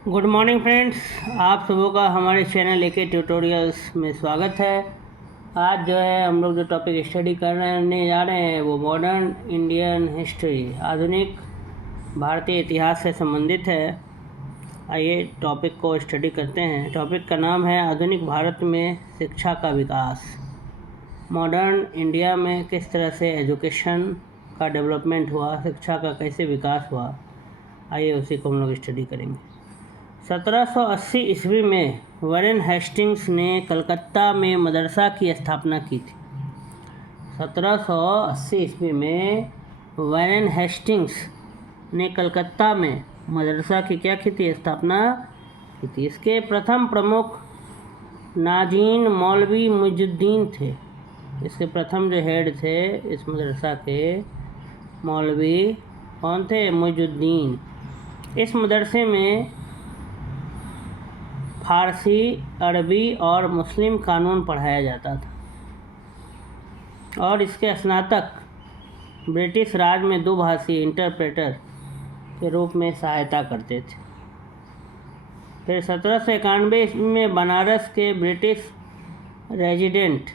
Good morning friends, आप सबों का हमारे चैनल एके ट्यूटोरियल्स में स्वागत है। आज जो है हम लोग जो टॉपिक स्टडी करने जा रहे हैं वो मॉडर्न इंडियन हिस्ट्री, आधुनिक भारतीय इतिहास से संबंधित है। आइए टॉपिक को स्टडी करते हैं। टॉपिक का नाम है आधुनिक भारत में शिक्षा का विकास। मॉडर्न इंडिया में किस तरह से एजुकेशन का डेवलपमेंट हुआ, शिक्षा का कैसे विकास हुआ, आइए उसी को हम लोग स्टडी करेंगे। 1780 ईस्वी में वॉरेन हेस्टिंग्स ने कलकत्ता में मदरसा की स्थापना की थी। 1780 ईस्वी में वॉरेन हेस्टिंग्स ने कलकत्ता में मदरसा की क्या की थी, स्थापना की थी। इसके प्रथम प्रमुख नाजीन मौलवी मुइजुद्दीन थे। इसके प्रथम जो हेड थे इस मदरसा के, मौलवी कौन थे? मुइजुद्दीन। इस मदरसे में फारसी, अरबी और मुस्लिम कानून पढ़ाया जाता था और इसके स्नातक ब्रिटिश राज में दुभाषी इंटरप्रेटर के रूप में सहायता करते थे। फिर 1791 ईस्वी में बनारस के ब्रिटिश रेजिडेंट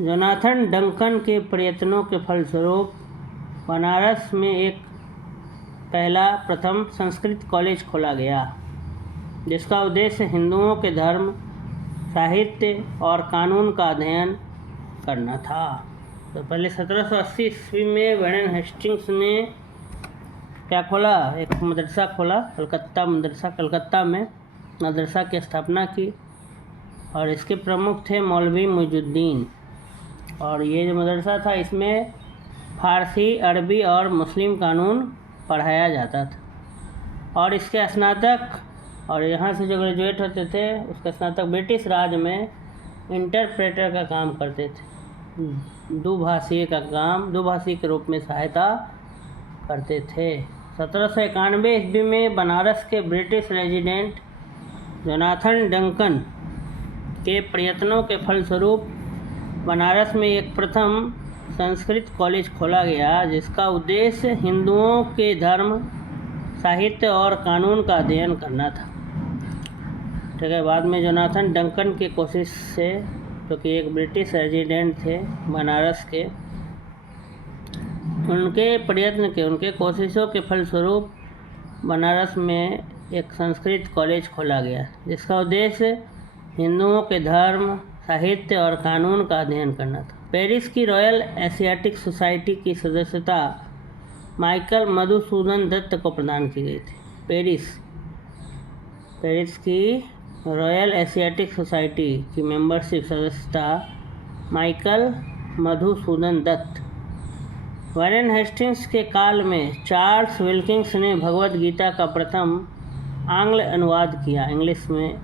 जोनाथन डंकन के प्रयत्नों के फलस्वरूप बनारस में एक प्रथम संस्कृत कॉलेज खोला गया, जिसका उद्देश्य हिंदुओं के धर्म, साहित्य और कानून का अध्ययन करना था। तो पहले 1780 ईस्वी में वॉरेन हेस्टिंग्स ने क्या खोला? एक मदरसा खोला, कलकत्ता में मदरसा की स्थापना की और इसके प्रमुख थे मौलवी मुइजुद्दीन। और ये जो मदरसा था इसमें फारसी, अरबी और मुस्लिम कानून पढ़ाया जाता था और इसके स्नातक और यहाँ से जो ग्रेजुएट होते थे उसका स्नातक ब्रिटिश राज में इंटरप्रेटर का काम करते थे, दुभाषी के रूप में सहायता करते थे। 1791 ईस्वी में बनारस के ब्रिटिश रेजिडेंट जोनाथन डंकन के प्रयत्नों के फलस्वरूप बनारस में एक प्रथम संस्कृत कॉलेज खोला गया, जिसका उद्देश्य हिंदुओं के धर्म, साहित्य और कानून का अध्ययन करना था। ठीक है। बाद में जोनाथन डंकन की कोशिश से, जो कि एक ब्रिटिश रेजिडेंट थे बनारस के, उनके कोशिशों के फलस्वरूप बनारस में एक संस्कृत कॉलेज खोला गया, जिसका उद्देश्य हिंदुओं के धर्म, साहित्य और कानून का अध्ययन करना था। पेरिस की रॉयल एशियाटिक सोसाइटी की सदस्यता माइकल मधुसूदन दत्त को प्रदान की गई थी। पेरिस की रॉयल एशियाटिक सोसाइटी की मेंबरशिप सदस्यता माइकल मधुसूदन दत्त। वॉरेन हेस्टिंग्स के काल में चार्ल्स विल्किंस ने भगवद गीता का प्रथम आंग्ल अनुवाद किया, इंग्लिश में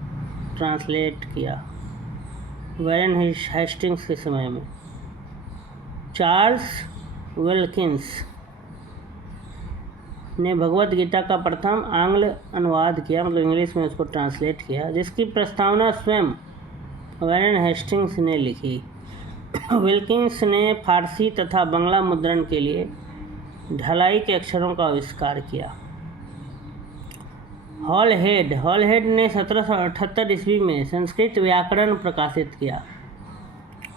ट्रांसलेट किया। वॉरेन हेस्टिंग्स के समय में चार्ल्स विल्किंस ने भगवद गीता का प्रथम आंग्ल अनुवाद किया, मतलब इंग्लिश में उसको ट्रांसलेट किया, जिसकी प्रस्तावना स्वयं वॉरेन हेस्टिंग्स ने लिखी। विल्किंस ने फारसी तथा बंगला मुद्रण के लिए ढलाई के अक्षरों का आविष्कार किया। हॉलहेड ने 1778 ईस्वी में संस्कृत व्याकरण प्रकाशित किया।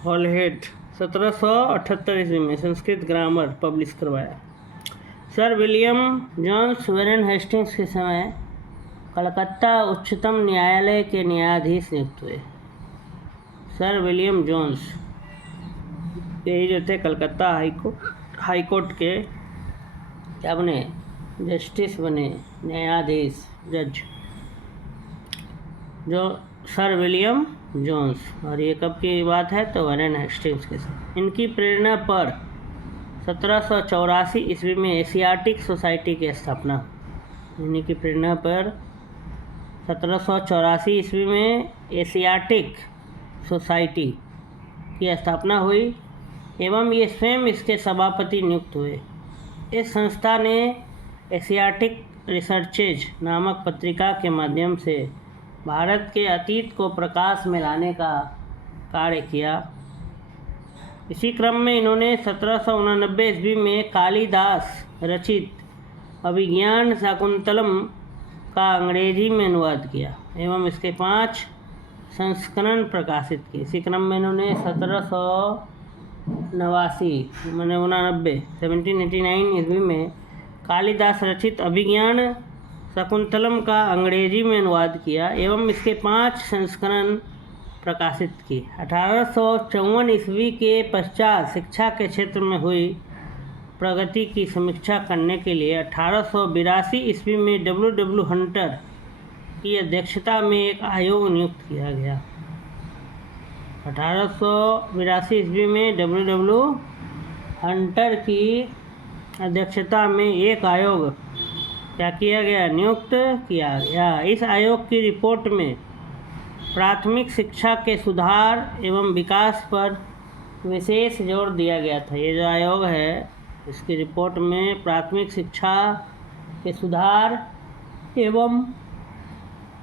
हॉलहेड 1778 ईस्वी में संस्कृत ग्रामर पब्लिश करवाया। Sir William Jones Warren Hastings के समय कलकत्ता उच्चतम न्यायालय के न्यायाधीश नियुक्त हुए। सर विलियम जोन्स यही जो थे कलकत्ता हाईकोर्ट के क्या बने? जस्टिस बने, न्यायाधीश, जज, जो सर विलियम जोन्स। और ये कब की बात है? तो वॉरेन हेस्टिंग्स के साथ। इनकी प्रेरणा पर 1784 ईस्वी में एशियाटिक सोसाइटी की स्थापना। इन्हीं की प्रेरणा पर 1784 ईस्वी में एशियाटिक सोसाइटी की स्थापना हुई एवं ये स्वयं इसके सभापति नियुक्त हुए। इस संस्था ने एशियाटिक रिसर्चेज नामक पत्रिका के माध्यम से भारत के अतीत को प्रकाश में लाने का कार्य किया। इसी क्रम में इन्होंने 1789 ईस्वी में कालिदास रचित अभिज्ञान शाकुंतलम का अंग्रेजी में अनुवाद किया एवं इसके 5 संस्करण प्रकाशित किए। इसी क्रम में इन्होंने 1789 ईस्वी में कालिदास रचित अभिज्ञान शाकुंतलम का अंग्रेजी में अनुवाद किया एवं इसके 5 संस्करण प्रकाशित किए। 1854 ईस्वी के पश्चात शिक्षा के क्षेत्र में हुई प्रगति की समीक्षा करने के लिए 1882 ईस्वी में W. हंटर की अध्यक्षता में एक आयोग नियुक्त किया गया। 1882 ईस्वी में W. हंटर की अध्यक्षता में एक आयोग क्या किया गया, नियुक्त किया गया। इस आयोग की रिपोर्ट में प्राथमिक शिक्षा के सुधार एवं विकास पर विशेष जोर दिया गया था। ये जो आयोग है इसकी रिपोर्ट में प्राथमिक शिक्षा के सुधार एवं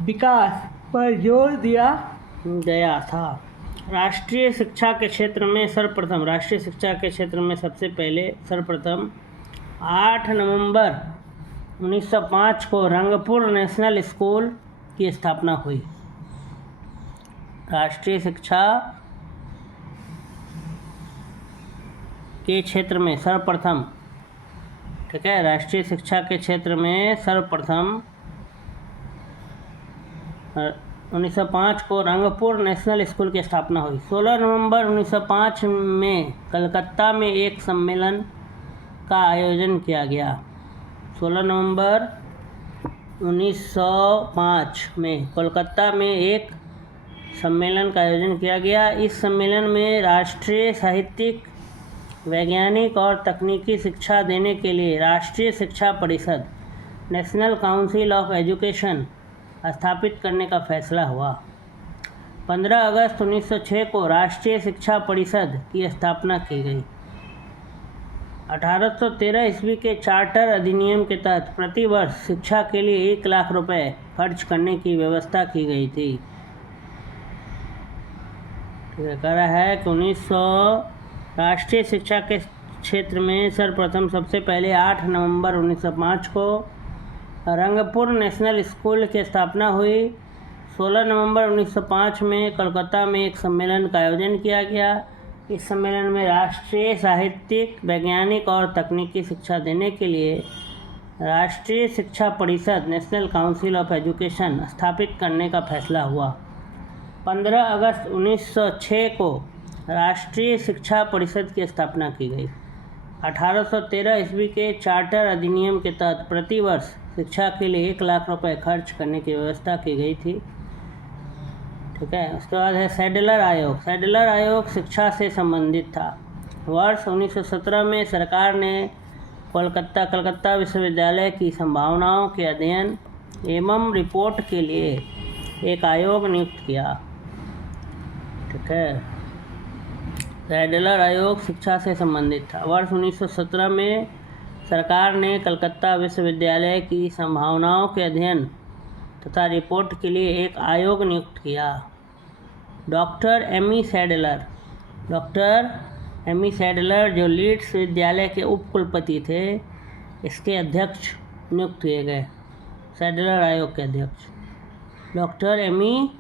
विकास पर जोर दिया गया था। राष्ट्रीय शिक्षा के क्षेत्र में सबसे पहले सर्वप्रथम 8 नवंबर 1905 को रंगपुर नेशनल स्कूल की स्थापना हुई। राष्ट्रीय शिक्षा के क्षेत्र में सर्वप्रथम, ठीक है, राष्ट्रीय शिक्षा के क्षेत्र में सर्वप्रथम 1905 को रंगपुर नेशनल स्कूल की स्थापना हुई। 16 नवंबर 1905 में कलकत्ता में एक सम्मेलन का आयोजन किया गया। 16 नवंबर 1905 में कोलकाता में एक सम्मेलन का आयोजन किया गया। इस सम्मेलन में राष्ट्रीय साहित्यिक, वैज्ञानिक और तकनीकी शिक्षा देने के लिए राष्ट्रीय शिक्षा परिषद नेशनल काउंसिल ऑफ एजुकेशन स्थापित करने का फैसला हुआ। 15 अगस्त 1906 को राष्ट्रीय शिक्षा परिषद की स्थापना की गई। 1813 ईस्वी के चार्टर अधिनियम के तहत प्रतिवर्ष शिक्षा के लिए 1 लाख रुपए खर्च करने की व्यवस्था की गई थी। कह रहा है कि राष्ट्रीय शिक्षा के क्षेत्र में सर्वप्रथम सबसे पहले 8 नवंबर 1905 को रंगपुर नेशनल स्कूल की स्थापना हुई। 16 नवंबर 1905 में कलकत्ता में एक सम्मेलन का आयोजन किया गया। इस सम्मेलन में राष्ट्रीय साहित्यिक, वैज्ञानिक और तकनीकी शिक्षा देने के लिए राष्ट्रीय शिक्षा परिषद नेशनल काउंसिल ऑफ एजुकेशन स्थापित करने का फैसला हुआ। 15 अगस्त 1906 को राष्ट्रीय शिक्षा परिषद की स्थापना की गई। 1813 ईस्वी के चार्टर अधिनियम के तहत प्रतिवर्ष शिक्षा के लिए 1 लाख रुपए खर्च करने की व्यवस्था की गई थी। ठीक है, उसके बाद है सैडलर आयोग। सैडलर आयोग शिक्षा से संबंधित था। वर्ष 1917 में सरकार ने कलकत्ता विश्वविद्यालय की संभावनाओं के अध्ययन एवं रिपोर्ट के लिए एक आयोग नियुक्त किया। ठीक है, सैडलर आयोग शिक्षा से संबंधित था। वर्ष 1917 में सरकार ने कलकत्ता विश्वविद्यालय की संभावनाओं के अध्ययन तथा रिपोर्ट के लिए एक आयोग नियुक्त किया। डॉक्टर एम ई सैडलर जो लीड्स विद्यालय के उप कुलपति थे, इसके अध्यक्ष नियुक्त किए गए। सैडलर आयोग के अध्यक्ष डॉक्टर एम ई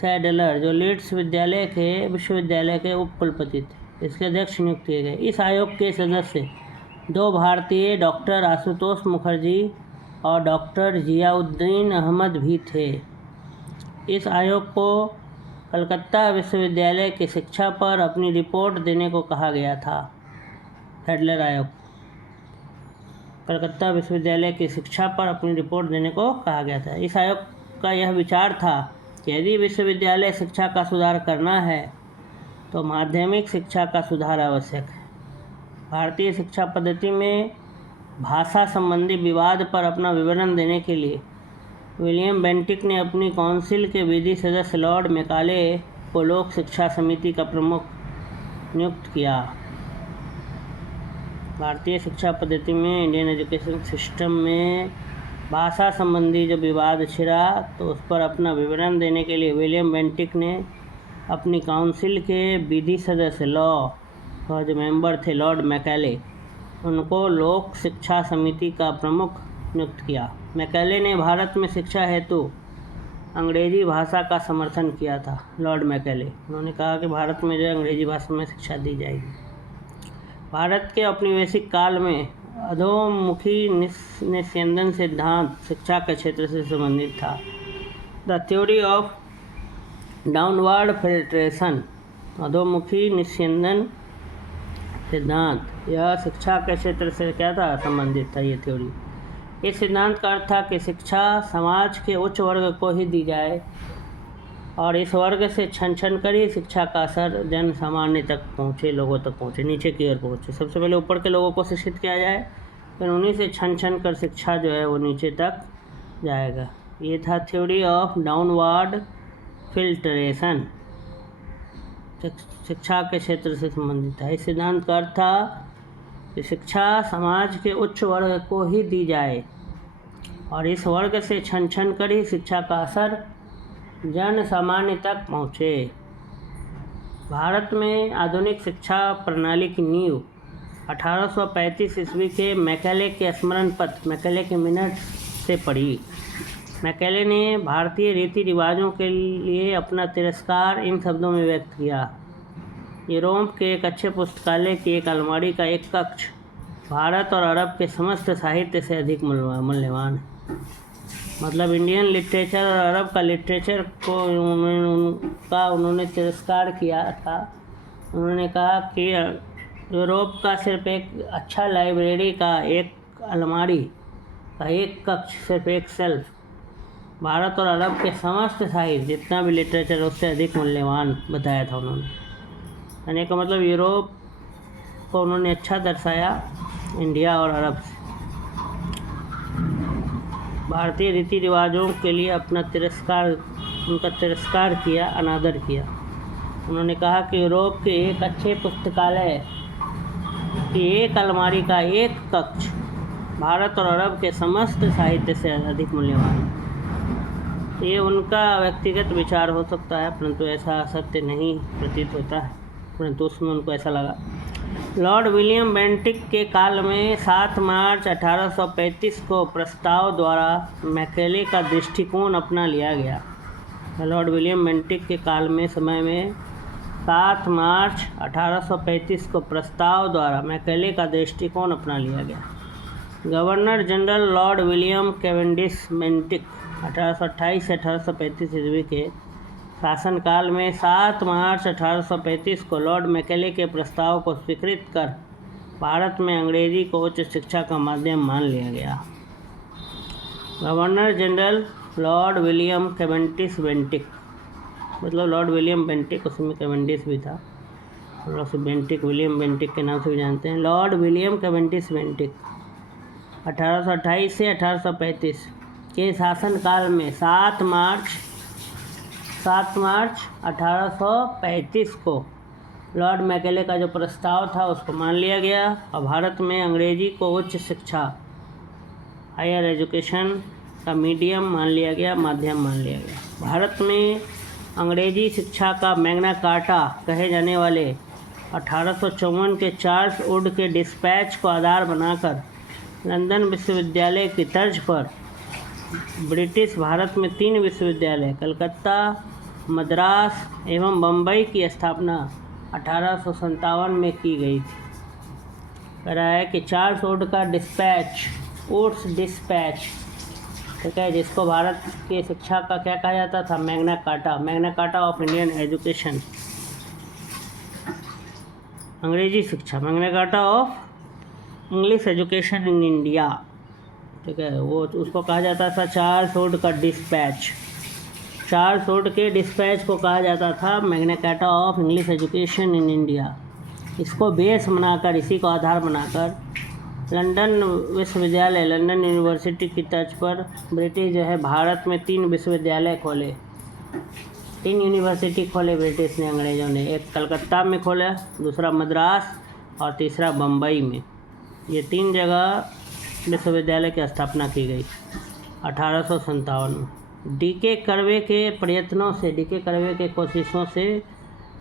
सैडलर जो लीड्स विश्वविद्यालय के उप कुलपति थे, इसके अध्यक्ष नियुक्त किए गए। इस आयोग के सदस्य 2 भारतीय, डॉक्टर आशुतोष मुखर्जी और डॉक्टर जियाउद्दीन अहमद भी थे। इस आयोग को कलकत्ता विश्वविद्यालय की शिक्षा पर अपनी रिपोर्ट देने को कहा गया था। सैडलर आयोग कलकत्ता विश्वविद्यालय की शिक्षा पर अपनी रिपोर्ट देने को कहा गया था। इस आयोग का यह विचार था कि यदि विश्वविद्यालय शिक्षा का सुधार करना है तो माध्यमिक शिक्षा का सुधार आवश्यक है। भारतीय शिक्षा पद्धति में भाषा संबंधी विवाद पर अपना विवरण देने के लिए विलियम बेंटिक ने अपनी काउंसिल के विधि सदस्य लॉर्ड मैकाले को लोक शिक्षा समिति का प्रमुख नियुक्त किया। भारतीय शिक्षा पद्धति में, इंडियन एजुकेशन सिस्टम में भाषा संबंधी जो विवाद छिड़ा तो उस पर अपना विवरण देने के लिए विलियम बेंटिक ने अपनी काउंसिल के विधि सदस्य जो मेंबर थे लॉर्ड मैकाले, उनको लोक शिक्षा समिति का प्रमुख नियुक्त किया। मैकेले ने भारत में शिक्षा हेतु अंग्रेजी भाषा का समर्थन किया था। लॉर्ड मैकेले, उन्होंने कहा कि भारत में जो है अंग्रेजी भाषा में शिक्षा दी जाएगी। भारत के औपनिवेशिक काल में अधोमुखी निस्यंदन सिद्धांत शिक्षा के क्षेत्र से संबंधित था। The theory of downward filtration, अधोमुखी निस्यंदन सिद्धांत, यह शिक्षा के क्षेत्र से क्या था, संबंधित था ये थ्योरी। इस सिद्धांत का अर्थ था कि शिक्षा समाज के उच्च वर्ग को ही दी जाए और इस वर्ग से छन कर ही शिक्षा का असर जन सामान्य तक पहुँचे, लोगों तक पहुँचे, नीचे की ओर पहुँचे। सबसे पहले ऊपर के लोगों को शिक्षित किया जाए, फिर उन्हीं से छन कर शिक्षा जो है वो नीचे तक जाएगा। ये था थ्योरी ऑफ डाउनवर्ड फिल्ट्रेशन, शिक्षा के क्षेत्र से संबंधित है। इस सिद्धांत का अर्थ था कि शिक्षा समाज के उच्च वर्ग को ही दी जाए और इस वर्ग से छन कर ही शिक्षा का असर जन सामान्य तक पहुँचे। भारत में आधुनिक शिक्षा प्रणाली की नींव 1835 ईस्वी के मैकेले के स्मरण पत्र, मैकेले के मिनट से पड़ी। मैकेले ने भारतीय रीति रिवाजों के लिए अपना तिरस्कार इन शब्दों में व्यक्त किया: यूरोप के एक अच्छे पुस्तकालय की एक अलमारी का एक कक्ष भारत और अरब के समस्त साहित्य से अधिक मूल्यवान है। मतलब इंडियन लिटरेचर और अरब का लिटरेचर को उन्होंने तिरस्कार किया था। उन्होंने कहा कि यूरोप का सिर्फ एक अच्छा लाइब्रेरी का एक अलमारी का एक कक्ष, सिर्फ एक सेल्फ, भारत और अरब के समस्त साहित्य जितना भी लिटरेचर उससे अधिक मूल्यवान बताया था उन्होंने। यानी का मतलब यूरोप को उन्होंने अच्छा दर्शाया इंडिया और अरब से। भारतीय रीति रिवाजों के लिए अपना उनका तिरस्कार किया, अनादर किया। उन्होंने कहा कि यूरोप के एक अच्छे पुस्तकालय की एक अलमारी का एक कक्ष भारत और अरब के समस्त साहित्य से अधिक मूल्यवान है। ये उनका व्यक्तिगत विचार हो सकता है, परंतु ऐसा सत्य नहीं प्रतीत होता है, परंतु उसमें उनको ऐसा लगा। लॉर्ड विलियम बेंटिक के काल में 7 मार्च 1835 को प्रस्ताव द्वारा मैकेले का दृष्टिकोण अपना लिया गया। लॉर्ड विलियम बेंटिक के काल में समय में 7 मार्च 1835 को प्रस्ताव द्वारा मैकेले का दृष्टिकोण अपना लिया गया। Governor general Lord William Cavendish Bentinck 1828 से 1835 ईस्वी के शासनकाल में 7 मार्च 1835 को लॉर्ड मैकेले के प्रस्ताव को स्वीकृत कर भारत में अंग्रेजी को उच्च शिक्षा का माध्यम मान लिया गया। Governor general Lord William Cavendish Bentinck, मतलब लॉर्ड विलियम बेंटिक, उसमें कैवेंडिश भी था, और उसे बेंटिक, विलियम बेंटिक के नाम से भी जानते हैं। लॉर्ड विलियम कैवेंडिश बेंटिक 1828 से 1835 के शासनकाल में 7 मार्च 1835 को लॉर्ड मैकेले का जो प्रस्ताव था उसको मान लिया गया और भारत में अंग्रेजी को उच्च शिक्षा, हायर एजुकेशन का मीडियम मान लिया गया, माध्यम मान लिया गया। भारत में अंग्रेजी शिक्षा का मैग्ना कार्टा कहे जाने वाले 1854 के चार्ल्स वुड के डिस्पैच को आधार बनाकर लंदन विश्वविद्यालय की तर्ज पर ब्रिटिश भारत में 3 विश्वविद्यालय, कलकत्ता, मद्रास एवं बम्बई की स्थापना 1857 में की गई थी। कह रहा है कि चार्ल्स वुड का वुड्स डिस्पैच, ठीक है, जिसको भारत की शिक्षा का क्या कहा जाता था, Magna carta of Indian education, अंग्रेजी शिक्षा, Magna carta of English education in India, ठीक है, वो उसको कहा जाता था चार्ल्स वुड का डिस्पैच। चार्ल्स वुड के डिस्पैच को कहा जाता था Magna carta of English education in India. इसको बेस बनाकर, इसी को आधार बनाकर लंदन विश्वविद्यालय, लंदन यूनिवर्सिटी की तर्ज पर ब्रिटिश जो है भारत में 3 विश्वविद्यालय खोले, 3 यूनिवर्सिटी खोले ब्रिटिश ने, अंग्रेज़ों ने। एक कलकत्ता में खोला, दूसरा मद्रास और तीसरा बम्बई में। ये 3 जगह विश्वविद्यालय की स्थापना की गई 1857 में। डी.के. कर्वे के प्रयत्नों से, डी.के. कर्वे के कोशिशों से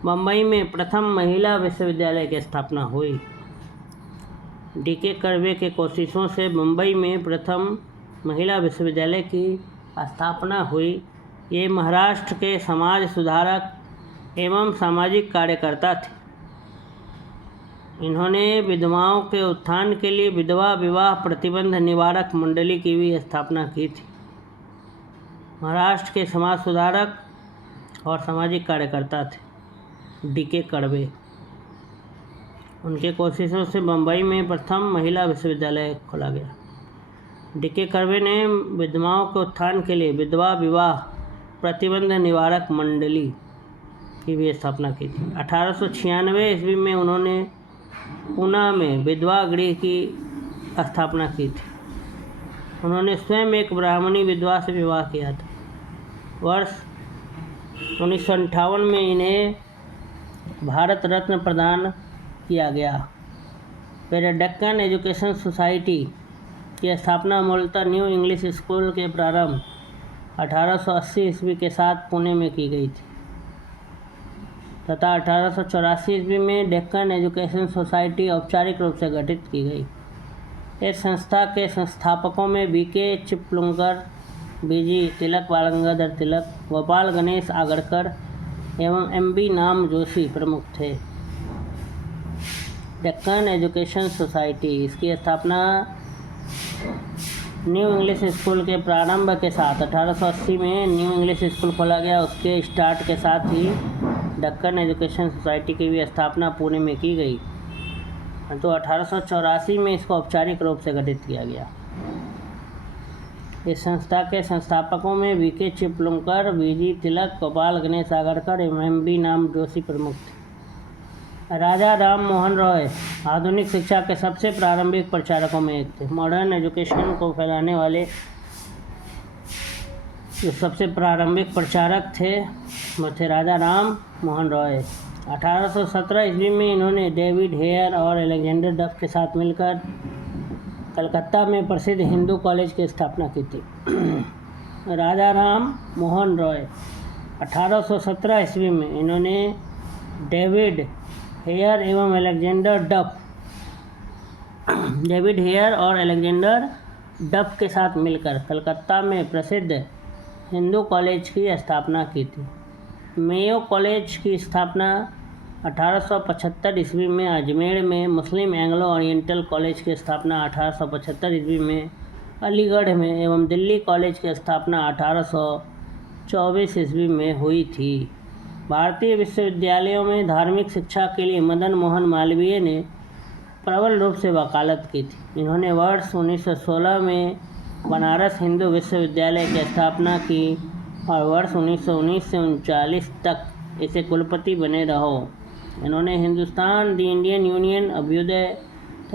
बम्बई में प्रथम महिला विश्वविद्यालय की स्थापना हुई। डी.के. कर्वे के कोशिशों से बम्बई में प्रथम महिला विश्वविद्यालय की स्थापना हुई। ये महाराष्ट्र के समाज सुधारक एवं सामाजिक कार्यकर्ता थे। इन्होंने विधवाओं के उत्थान के लिए विधवा विवाह प्रतिबंध निवारक मंडली की भी स्थापना की थी। महाराष्ट्र के समाज सुधारक और सामाजिक कार्यकर्ता थे D.K. कड़वे। उनके कोशिशों से बम्बई में प्रथम महिला विश्वविद्यालय खोला गया। D.K. कड़वे ने विधवाओं के उत्थान के लिए विधवा विवाह प्रतिबंध निवारक मंडली की भी स्थापना की थी। 1896 ईस्वी में उन्होंने पूना में विधवा गृह की स्थापना की थी। उन्होंने स्वयं एक ब्राह्मणी विधवा से विवाह किया था। वर्ष 1958 में इन्हें भारत रत्न प्रदान किया गया। फिर डेक्कन एजुकेशन सोसाइटी की स्थापना मूलतः न्यू इंग्लिश स्कूल के प्रारंभ 1880 ईस्वी के साथ पुणे में की गई थी तथा 1884 ईस्वी में डेक्कन एजुकेशन सोसाइटी औपचारिक रूप से गठित की गई। इस संस्था के संस्थापकों में B.K. चिपलुंकर, B.G. तिलक, बाल गंगाधर तिलक, गोपाल गणेश आगरकर एवं M.B. नाम जोशी प्रमुख थे। डेक्कन एजुकेशन सोसाइटी, इसकी स्थापना न्यू इंग्लिश स्कूल के प्रारंभ के साथ 1880 में न्यू इंग्लिश स्कूल खोला गया। उसके स्टार्ट के साथ ही डेक्कन एजुकेशन सोसाइटी की भी स्थापना पुणे में की गई, तो 1884 में इसको औपचारिक रूप से गठित किया गया। इस संस्था के संस्थापकों में B.K. चिपलुंकर, B.G. तिलक, गोपाल गणेश आगरकर एवं M.B. नाम जोशी प्रमुख थे। राजा राम मोहन रॉय आधुनिक शिक्षा के सबसे प्रारंभिक प्रचारकों में एक थे। मॉडर्न एजुकेशन को फैलाने वाले जो सबसे प्रारंभिक प्रचारक थे वो थे राजा राम मोहन रॉय। 1817 ईस्वी में इन्होंने डेविड हेयर और अलेक्जेंडर डफ के साथ मिलकर कलकत्ता में प्रसिद्ध हिंदू कॉलेज की स्थापना की थी। राजा राम मोहन रॉय 1817 ईस्वी में इन्होंने डेविड हेयर एवं अलेक्जेंडर डफ के साथ मिलकर कलकत्ता में प्रसिद्ध हिंदू कॉलेज की स्थापना की थी। मेयो कॉलेज की स्थापना 1875 ईस्वी में अजमेर में, मुस्लिम एंग्लो ओरिएंटल कॉलेज की स्थापना 1875 ईस्वी में अलीगढ़ में एवं दिल्ली कॉलेज की स्थापना 1824 ईस्वी में हुई थी। भारतीय विश्वविद्यालयों में धार्मिक शिक्षा के लिए मदन मोहन मालवीय ने प्रबल रूप से वकालत की थी। इन्होंने वर्ष 1916 में बनारस हिंदू विश्वविद्यालय की स्थापना की और वर्ष 1919 से 1939 तक इसे कुलपति बने रहो। इन्होंने Hindustan, the Indian Union, Abhyudaya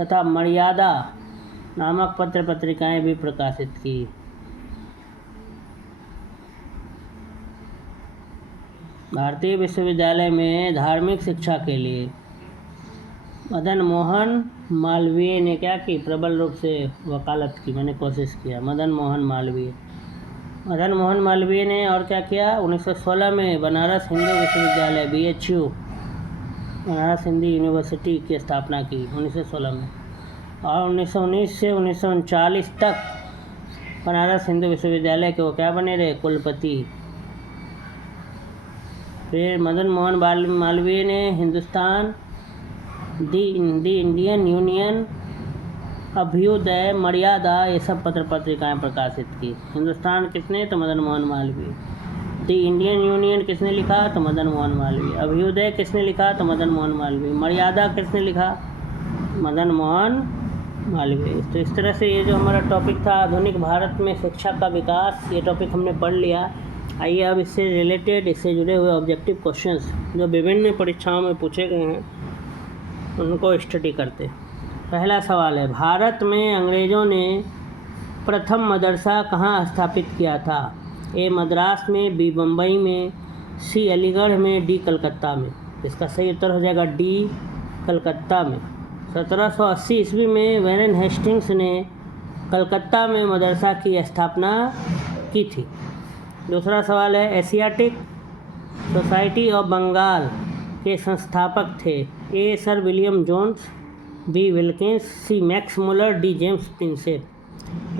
तथा मर्यादा नामक पत्र पत्रिकाएं भी प्रकाशित की। भारतीय विश्वविद्यालय में धार्मिक शिक्षा के लिए मदन मोहन मालवीय ने क्या की, प्रबल रूप से वकालत की, मैंने कोशिश किया। मदन मोहन मालवीय ने और क्या किया, 1916 में बनारस हिंदू विश्वविद्यालय BHU, बनारस हिंदी यूनिवर्सिटी की स्थापना की 1916 में, और 1919 से 1939 तक बनारस हिंदू विश्वविद्यालय के वो क्या बने रहे, कुलपति। फिर मदन मोहन मालवीय ने Hindustan, the Indian Union, Abhyudaya, Maryada, ये सब पत्र पत्रिकाएँ प्रकाशित की। हिंदुस्तान किसने, तो Madan Mohan Malviya. The Indian union किसने लिखा, तो मदन मोहन मालवीय। अभ्युदय किसने लिखा, तो मदन मोहन मालवीय। मर्यादा किसने लिखा, मदन मोहन मालवीय। तो इस तरह से ये जो हमारा टॉपिक था आधुनिक भारत में शिक्षा का विकास, ये टॉपिक हमने पढ़ लिया। आइए अब इससे रिलेटेड, इससे जुड़े हुए ऑब्जेक्टिव क्वेश्चंस जो विभिन्न परीक्षाओं में पूछे गए हैं उनको स्टडी करते। पहला सवाल है, भारत में अंग्रेज़ों ने प्रथम मदरसा कहाँ स्थापित किया था? ए मद्रास में, बी बम्बई में, सी अलीगढ़ में, डी कलकत्ता में। इसका सही उत्तर हो जाएगा डी कलकत्ता में। 1780 ईस्वी में वैरेन हेस्टिंग्स ने कलकत्ता में मदरसा की स्थापना की थी। दूसरा सवाल है, एशियाटिक सोसाइटी ऑफ बंगाल के संस्थापक थे? A sir William Jones, B Wilkins, C Max Muller, D James Prinsep.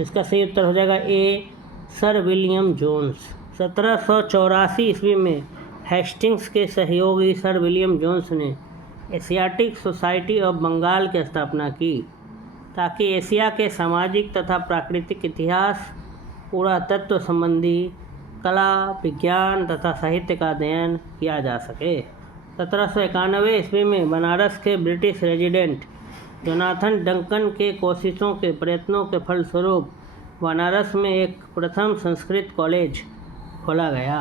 इसका सही उत्तर हो जाएगा ए, सर विलियम जोन्स। 1784 ईस्वी में हेस्टिंग्स के सहयोगी सर विलियम जोन्स ने एशियाटिक सोसाइटी ऑफ बंगाल की स्थापना की ताकि एशिया के सामाजिक तथा प्राकृतिक इतिहास, पुरातत्व संबंधी कला, विज्ञान तथा साहित्य का अध्ययन किया जा सके। 1791 ईस्वी में बनारस के ब्रिटिश रेजिडेंट जोनाथन डंकन के कोशिशों के प्रयत्नों के फलस्वरूप बनारस में एक प्रथम संस्कृत कॉलेज खोला गया।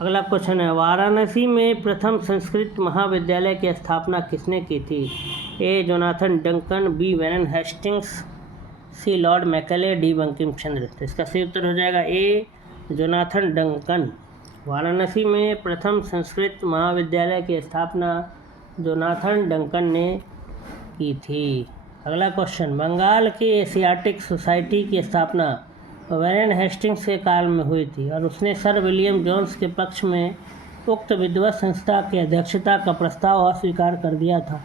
अगला क्वेश्चन है, वाराणसी में प्रथम संस्कृत महाविद्यालय की स्थापना किसने की थी? ए, जोनाथन डंकन, बी, वैरेन हेस्टिंग्स, सी, Lord McClay, D, Bankim Chandra. तो इसका सही उत्तर हो जाएगा ए, जोनाथन डंकन। वाराणसी में प्रथम संस्कृत महाविद्यालय की स्थापना जोनाथन डंकन ने की थी। अगला क्वेश्चन, बंगाल की एशियाटिक सोसाइटी की स्थापना वैरेन हेस्टिंग्स के काल में हुई थी और उसने सर विलियम जोन्स के पक्ष में उक्त विद्वत संस्था की अध्यक्षता का प्रस्ताव अस्वीकार कर दिया था।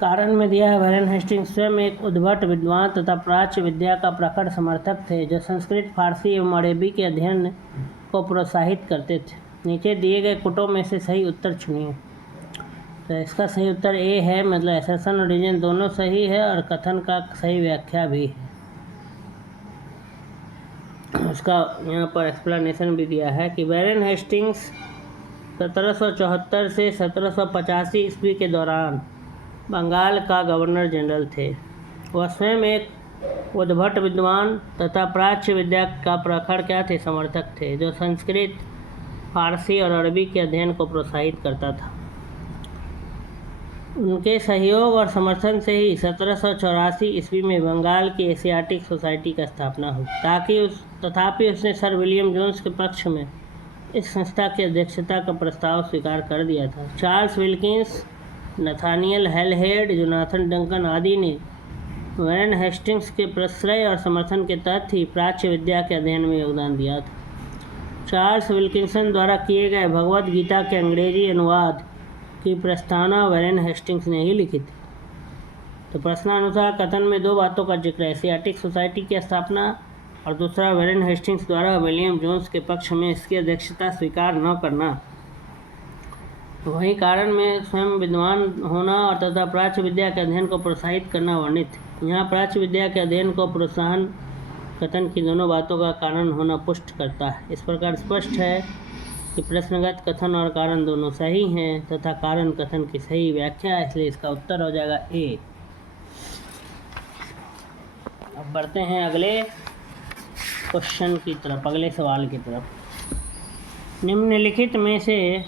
कारण में दिया है, वैरेन हेस्टिंग्स स्वयं एक उद्भट विद्वान तथा प्राच्य विद्या का प्रखर समर्थक थे जो संस्कृत, फारसी एवं अरबी के अध्ययन को प्रोत्साहित करते थे। नीचे दिए गए कोटों में से सही उत्तर चुनिए। तो इसका सही उत्तर ए है, मतलब एसेशन और रीजन दोनों सही है और कथन का सही व्याख्या भी है। उसका यहाँ पर एक्सप्लेनेशन भी दिया है कि वैरेन हेस्टिंग्स 1774 से 1785 ईस्वी के दौरान बंगाल का गवर्नर जनरल थे। वह स्वयं एक उद्भट विद्वान तथा प्राच्य विद्या का प्रखर क्या थे, समर्थक थे जो संस्कृत, फारसी और अरबी के अध्ययन को प्रोत्साहित करता था। उनके सहयोग और समर्थन से ही 1784 ईस्वी में बंगाल की एशियाटिक सोसाइटी का स्थापना हुई तथापि उसने सर विलियम जोन्स के पक्ष में इस संस्था की अध्यक्षता का प्रस्ताव स्वीकार कर दिया था। Charles Wilkins, Nathaniel Halhed, Jonathan Duncan आदि ने वैरेन हेस्टिंग्स के प्रश्रय और समर्थन के तहत ही प्राच्य विद्या के अध्ययन में योगदान दिया था। चार्ल्स विल्किंसन द्वारा किए गए भगवद गीता के अंग्रेजी अनुवाद की प्रस्तावना वैरेन हेस्टिंग्स ने ही लिखी थी। तो प्रश्नानुसार कथन में दो बातों का जिक्र है, एशियाटिक सोसाइटी की स्थापना और दूसरा वैरेन हेस्टिंग्स द्वारा विलियम जोन्स के पक्ष में इसकी अध्यक्षता स्वीकार न करना। वही कारण में स्वयं विद्वान होना और तथा प्राच्य विद्या के अध्ययन को प्रोत्साहित करना वर्णित। यहाँ प्राच्य विद्या के अध्ययन को प्रोत्साहन कथन की दोनों बातों का कारण होना पुष्ट करता है। इस प्रकार स्पष्ट है कि प्रश्नगत कथन और कारण दोनों सही हैं तथा कारण कथन की सही व्याख्या है, इसलिए इसका उत्तर हो जाएगा ए। अब बढ़ते हैं अगले क्वेश्चन की तरफ, अगले सवाल की तरफ। निम्नलिखित में से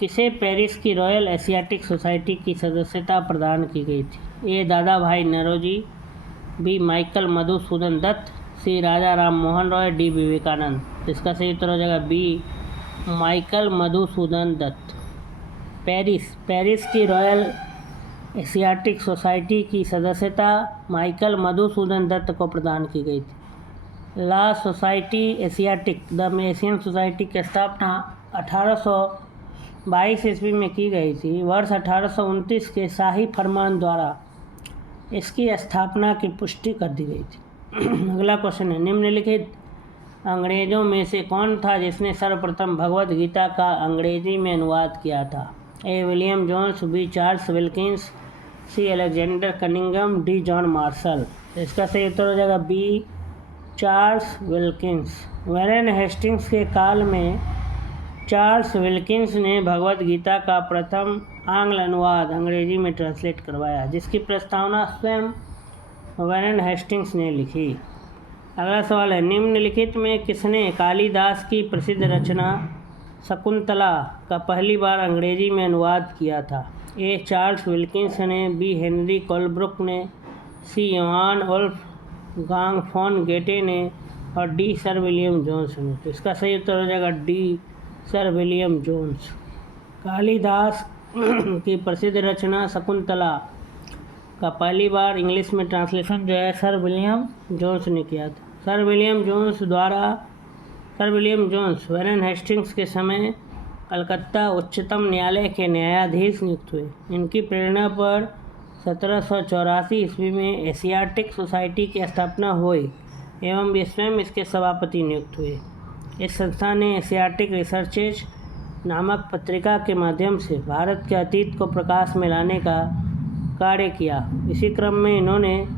किसे पेरिस की रॉयल एशियाटिक सोसाइटी की सदस्यता प्रदान की गई थी? A, Dadabhai Naoroji, B, Michael Madhusudan Dutt, C, Raja Ram Mohan Roy, D, Vivekananda. इसका सही उत्तर हो जाएगा बी, माइकल मधुसूदन दत्त। पेरिस की रॉयल एशियाटिक सोसाइटी की सदस्यता माइकल मधुसूदन दत्त को प्रदान की गई थी। La Societe Asiatique, the Asian society की स्थापना 1822 ईस्वी में की गई थी। वर्ष 1829 के शाही फरमान द्वारा इसकी स्थापना की पुष्टि कर दी गई थी। अगला क्वेश्चन है, निम्नलिखित अंग्रेजों में से कौन था जिसने सर्वप्रथम भगवद गीता का अंग्रेजी में अनुवाद किया था? A, William Jones, B, Charles Wilkins, C, Alexander Cunningham, D, John Marshall. इसका सही उत्तर हो जाएगा B, Charles Wilkins. Warren Hastings के काल में चार्ल्स विल्किंस ने भगवद गीता का प्रथम आंग्ल अनुवाद अंग्रेजी में ट्रांसलेट करवाया, जिसकी प्रस्तावना स्वयं वैरेन हेस्टिंग्स ने लिखी। अगला सवाल है, निम्नलिखित में किसने कालिदास की प्रसिद्ध रचना शकुंतला का पहली बार अंग्रेजी में अनुवाद किया था? ए, चार्ल्स विल्किंस ने, बी, हेनरी कोलब्रुक ने, सी, योहान वोल्फगांग फॉन गेटे ने और डी, सर विलियम जोन्स ने। तो इसका सही उत्तर हो जाएगा D, sir William Jones. Kalidas की प्रसिद्ध रचना शकुंतला का पहली बार इंग्लिश में ट्रांसलेशन जो है सर विलियम जोन्स ने किया था। सर विलियम जोन्स वैरेन हेस्टिंग्स के समय कलकत्ता उच्चतम न्यायालय के न्यायाधीश नियुक्त हुए। इनकी प्रेरणा पर 1784 ईस्वी में एशियाटिक सोसाइटी की स्थापना हुई एवं वे स्वयं इसके सभापति नियुक्त हुए। इस संस्था ने एशियाटिक रिसर्चेज नामक पत्रिका के माध्यम से भारत के अतीत को प्रकाश में लाने का कार्य किया। इसी क्रम में इन्होंने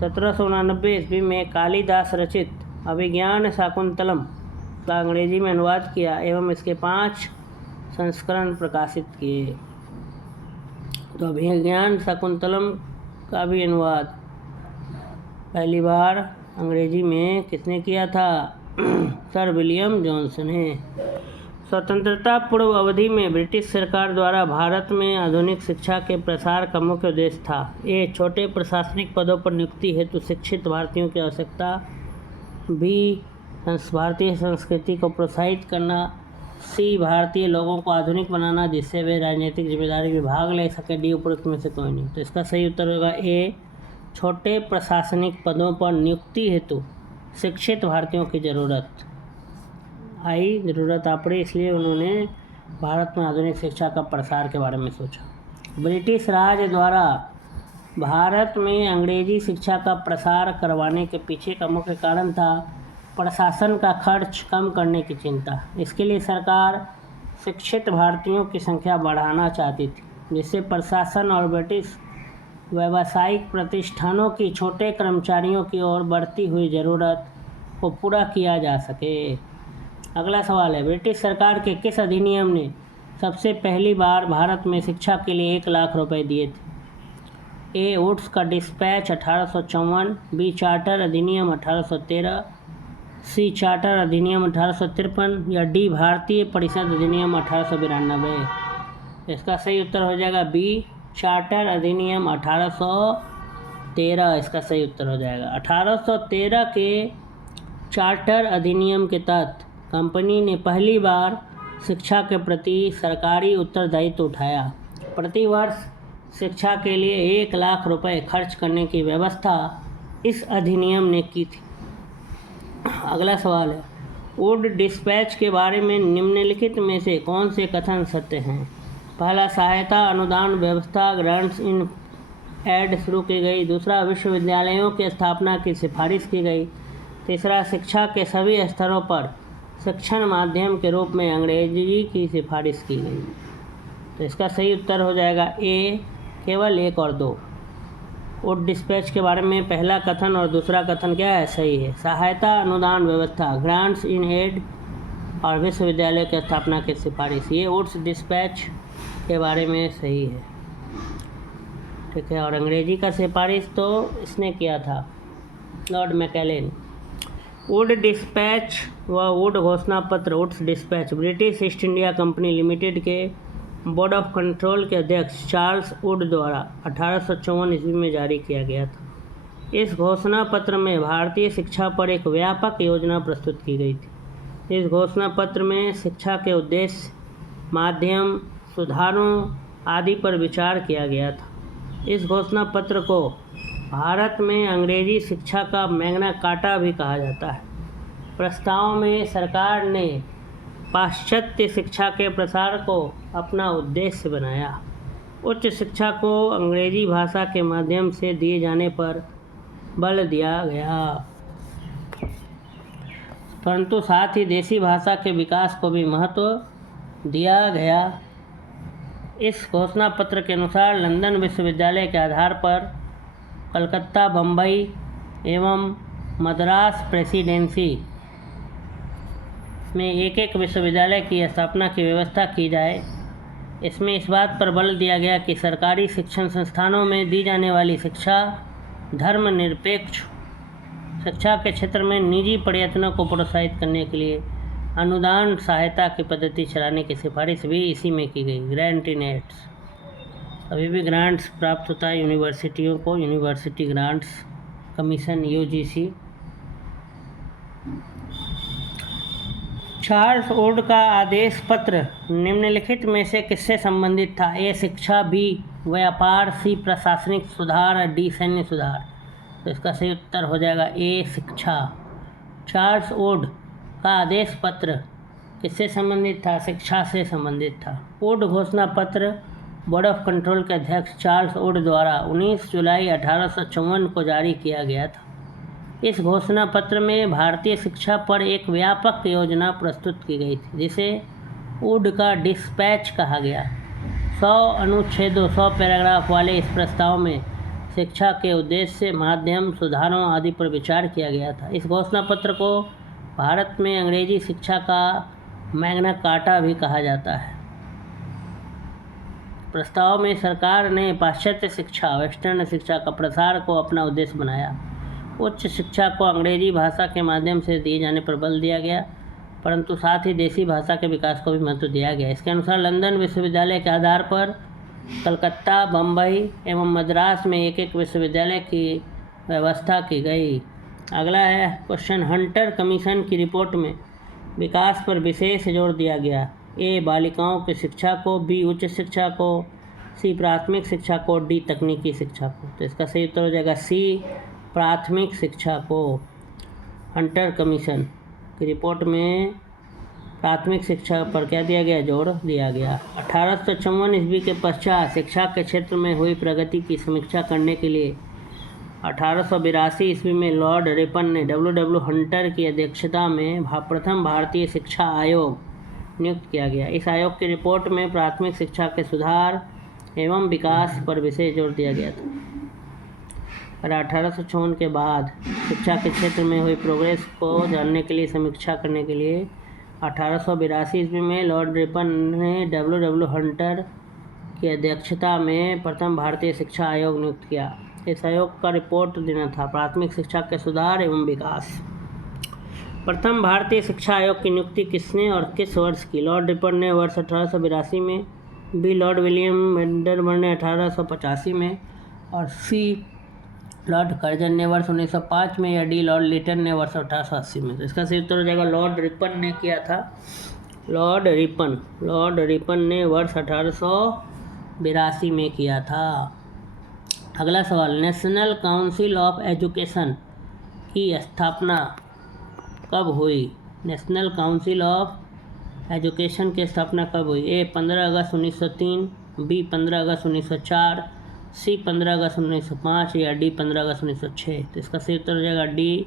1789 ईस्वी में कालिदास रचित अभिज्ञान शाकुंतलम का अंग्रेजी में अनुवाद किया एवं इसके 5 संस्करण प्रकाशित किए। तो अभिज्ञान शाकुंतलम का भी अनुवाद पहली बार अंग्रेजी में किसने किया था? सर विलियम जॉन्स ने। स्वतंत्रता पूर्व अवधि में ब्रिटिश सरकार द्वारा भारत में आधुनिक शिक्षा के प्रसार का मुख्य उद्देश्य था। ए, छोटे प्रशासनिक पदों पर नियुक्ति हेतु शिक्षित भारतीयों की आवश्यकता। बी, भारतीय संस्कृति को प्रोत्साहित करना। सी, भारतीय लोगों को आधुनिक बनाना जिससे वे राजनीतिक जिम्मेदारी में भाग ले सके। डी, उपरोक्त में से कोई नहीं। तो इसका सही उत्तर होगा ए, छोटे प्रशासनिक पदों पर नियुक्ति हेतु शिक्षित भारतीयों की ज़रूरत आ पड़ी, इसलिए उन्होंने भारत में आधुनिक शिक्षा का प्रसार के बारे में सोचा। ब्रिटिश राज द्वारा भारत में अंग्रेजी शिक्षा का प्रसार करवाने के पीछे का मुख्य कारण था प्रशासन का खर्च कम करने की चिंता। इसके लिए सरकार शिक्षित भारतीयों की संख्या बढ़ाना चाहती थी, जिससे प्रशासन और ब्रिटिश व्यावसायिक प्रतिष्ठानों की छोटे कर्मचारियों की ओर बढ़ती हुई ज़रूरत को पूरा किया जा सके। अगला सवाल है, ब्रिटिश सरकार के किस अधिनियम ने सबसे पहली बार भारत में शिक्षा के लिए 1 लाख रुपए दिए थे? ए, वुड्स का डिस्पैच 1854। बी, चार्टर अधिनियम 1813। सी, चार्टर अधिनियम 1853 या डी, भारतीय परिषद अधिनियम 1892। इसका सही उत्तर हो जाएगा बी, चार्टर अधिनियम 1813 इसका सही उत्तर हो जाएगा। 1813 के चार्टर अधिनियम के तहत कंपनी ने पहली बार शिक्षा के प्रति सरकारी उत्तरदायित्व उठाया। प्रतिवर्ष शिक्षा के लिए 1 लाख रुपए खर्च करने की व्यवस्था इस अधिनियम ने की थी। अगला सवाल है, वुड डिस्पैच के बारे में निम्नलिखित में से कौन से कथन सत्य हैं? पहला, सहायता अनुदान व्यवस्था ग्रांट्स इन एड शुरू की गई। दूसरा, विश्वविद्यालयों की स्थापना की सिफारिश की गई। तीसरा, शिक्षा के सभी स्तरों पर शिक्षण माध्यम के रूप में अंग्रेजी की सिफारिश की गई। तो इसका सही उत्तर हो जाएगा ए, केवल 1 और 2। वुड डिस्पैच के बारे में पहला कथन और दूसरा कथन क्या है? सही है। सहायता अनुदान व्यवस्था ग्रांट्स इन एड और विश्वविद्यालय की स्थापना की सिफारिश, ये वुड्स डिस्पैच के बारे में सही है। ठीक है। और अंग्रेजी का सिफारिश तो इसने किया था, लॉर्ड मैकेलेन। वुड डिस्पैच व वुड घोषणा पत्र Wood's despatch British East India Company limited के बोर्ड ऑफ कंट्रोल के अध्यक्ष चार्ल्स वुड द्वारा 1854 ईस्वी में जारी किया गया था। इस घोषणा पत्र में भारतीय शिक्षा पर एक व्यापक योजना प्रस्तुत की गई थी। इस घोषणा पत्र में शिक्षा के उद्देश्य, माध्यम, सुधारों आदि पर विचार किया गया था। इस घोषणा पत्र को भारत में अंग्रेजी शिक्षा का मैग्ना कार्टा भी कहा जाता है। प्रस्ताव में सरकार ने पाश्चात्य शिक्षा के प्रसार को अपना उद्देश्य बनाया। उच्च शिक्षा को अंग्रेजी भाषा के माध्यम से दिए जाने पर बल दिया गया, परंतु साथ ही देसी भाषा के विकास को भी महत्व दिया गया। इस घोषणा पत्र के अनुसार लंदन विश्वविद्यालय के आधार पर कलकत्ता, बम्बई एवं मद्रास प्रेसिडेंसी में एक एक विश्वविद्यालय की स्थापना की व्यवस्था की जाए। इसमें इस बात पर बल दिया गया कि सरकारी शिक्षण संस्थानों में दी जाने वाली शिक्षा धर्मनिरपेक्ष शिक्षा के क्षेत्र में निजी प्रयत्नों को प्रोत्साहित करने के लिए अनुदान सहायता की पद्धति चलाने की सिफारिश भी इसी में की गई। ग्रांट इन एड्स, अभी भी ग्रांट्स प्राप्त होता है यूनिवर्सिटियों को, university grants commission UGC. Charles Wood का आदेश पत्र निम्नलिखित में से किससे संबंधित था? ए शिक्षा, बी व्यापार, सी प्रशासनिक सुधार, डी सैन्य सुधार। तो इसका सही उत्तर हो जाएगा ए शिक्षा। चार्ल्स वुड का आदेश पत्र किससे संबंधित था? शिक्षा से संबंधित था। वुड घोषणा पत्र बोर्ड ऑफ कंट्रोल के अध्यक्ष चार्ल्स वुड द्वारा 19 जुलाई 1854 को जारी किया गया था। इस घोषणा पत्र में भारतीय शिक्षा पर एक व्यापक योजना प्रस्तुत की गई थी, जिसे वुड का डिस्पैच कहा गया। 100 अनुच्छेदों 100 पैराग्राफ वाले इस प्रस्ताव में शिक्षा के उद्देश्य, माध्यम, सुधारों आदि पर विचार किया गया था। इस घोषणा पत्र को भारत में अंग्रेजी शिक्षा का मैग्ना कार्टा भी कहा जाता है। प्रस्ताव में सरकार ने पाश्चात्य शिक्षा, वेस्टर्न शिक्षा का प्रसार को अपना उद्देश्य बनाया। उच्च शिक्षा को अंग्रेजी भाषा के माध्यम से दिए जाने पर बल दिया गया, परंतु साथ ही देसी भाषा के विकास को भी महत्व दिया गया। इसके अनुसार लंदन विश्वविद्यालय के आधार पर कलकत्ता, बम्बई एवं मद्रास में एक एक विश्वविद्यालय की व्यवस्था की गई। अगला है क्वेश्चन, हंटर कमीशन की रिपोर्ट में विकास पर विशेष जोर दिया गया। ए, बालिकाओं की शिक्षा को, बी, उच्च शिक्षा को, सी, प्राथमिक शिक्षा को, डी, तकनीकी शिक्षा को। तो इसका सही उत्तर हो जाएगा सी, प्राथमिक शिक्षा को। हंटर कमीशन की रिपोर्ट में प्राथमिक शिक्षा पर क्या दिया गया, जोर दिया गया। 1854 ईस्वी के पश्चात शिक्षा के क्षेत्र में हुई प्रगति की समीक्षा करने के लिए 1882 ईस्वी में लॉर्ड रिपन ने W. हंटर की अध्यक्षता में प्रथम भारतीय शिक्षा आयोग नियुक्त किया गया। इस आयोग की रिपोर्ट में प्राथमिक शिक्षा के सुधार एवं विकास पर विशेष जोर दिया गया था। और 1854 के बाद शिक्षा के क्षेत्र में हुई प्रोग्रेस को जानने के लिए, समीक्षा करने के लिए 1882 ईस्वी में लॉर्ड रिपन ने W. हंटर की अध्यक्षता में प्रथम भारतीय शिक्षा आयोग नियुक्त किया। इस आयोग का रिपोर्ट देना था प्राथमिक शिक्षा के सुधार एवं विकास। प्रथम भारतीय शिक्षा आयोग की नियुक्ति किसने और किस वर्ष की? लॉर्ड रिपन ने वर्ष 1882 में, बी, लॉर्ड विलियम वेंडरबिल्ट ने 1885 में, और सी, लॉर्ड कर्जन ने वर्ष 1905 में, या डी, लॉर्ड लिटन ने वर्ष 1880 में। तो इसका सही उत्तर हो जाएगा लॉर्ड रिपन ने किया था। लॉर्ड रिपन ने वर्ष 1882 में किया था। अगला सवाल, नेशनल काउंसिल ऑफ एजुकेशन की स्थापना कब हुई? नेशनल काउंसिल ऑफ एजुकेशन की स्थापना कब हुई? ए, 15 अगस्त 1903, बी, 15 अगस्त 1904, सी, 15 अगस्त 1905, या डी, 15 अगस्त 1906। तो इसका सही उत्तर हो जाएगा D,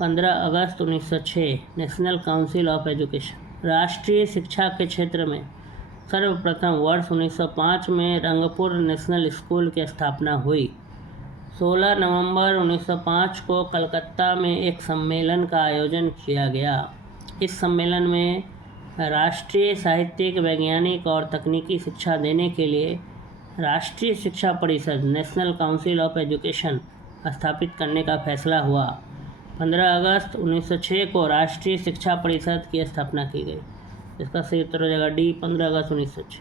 15 August 1906। National council of education. राष्ट्रीय शिक्षा के क्षेत्र में सर्वप्रथम वर्ष 1905 में रंगपुर नेशनल स्कूल की स्थापना हुई। 16 नवंबर 1905 को कलकत्ता में एक सम्मेलन का आयोजन किया गया। इस सम्मेलन में राष्ट्रीय साहित्यिक, वैज्ञानिक और तकनीकी शिक्षा देने के लिए राष्ट्रीय शिक्षा परिषद नेशनल काउंसिल ऑफ एजुकेशन स्थापित करने का फैसला हुआ। 15 अगस्त 1906 को राष्ट्रीय शिक्षा परिषद की स्थापना की गई। इसका सही उत्तर हो जाएगा डी, 15 अगस्त 1906।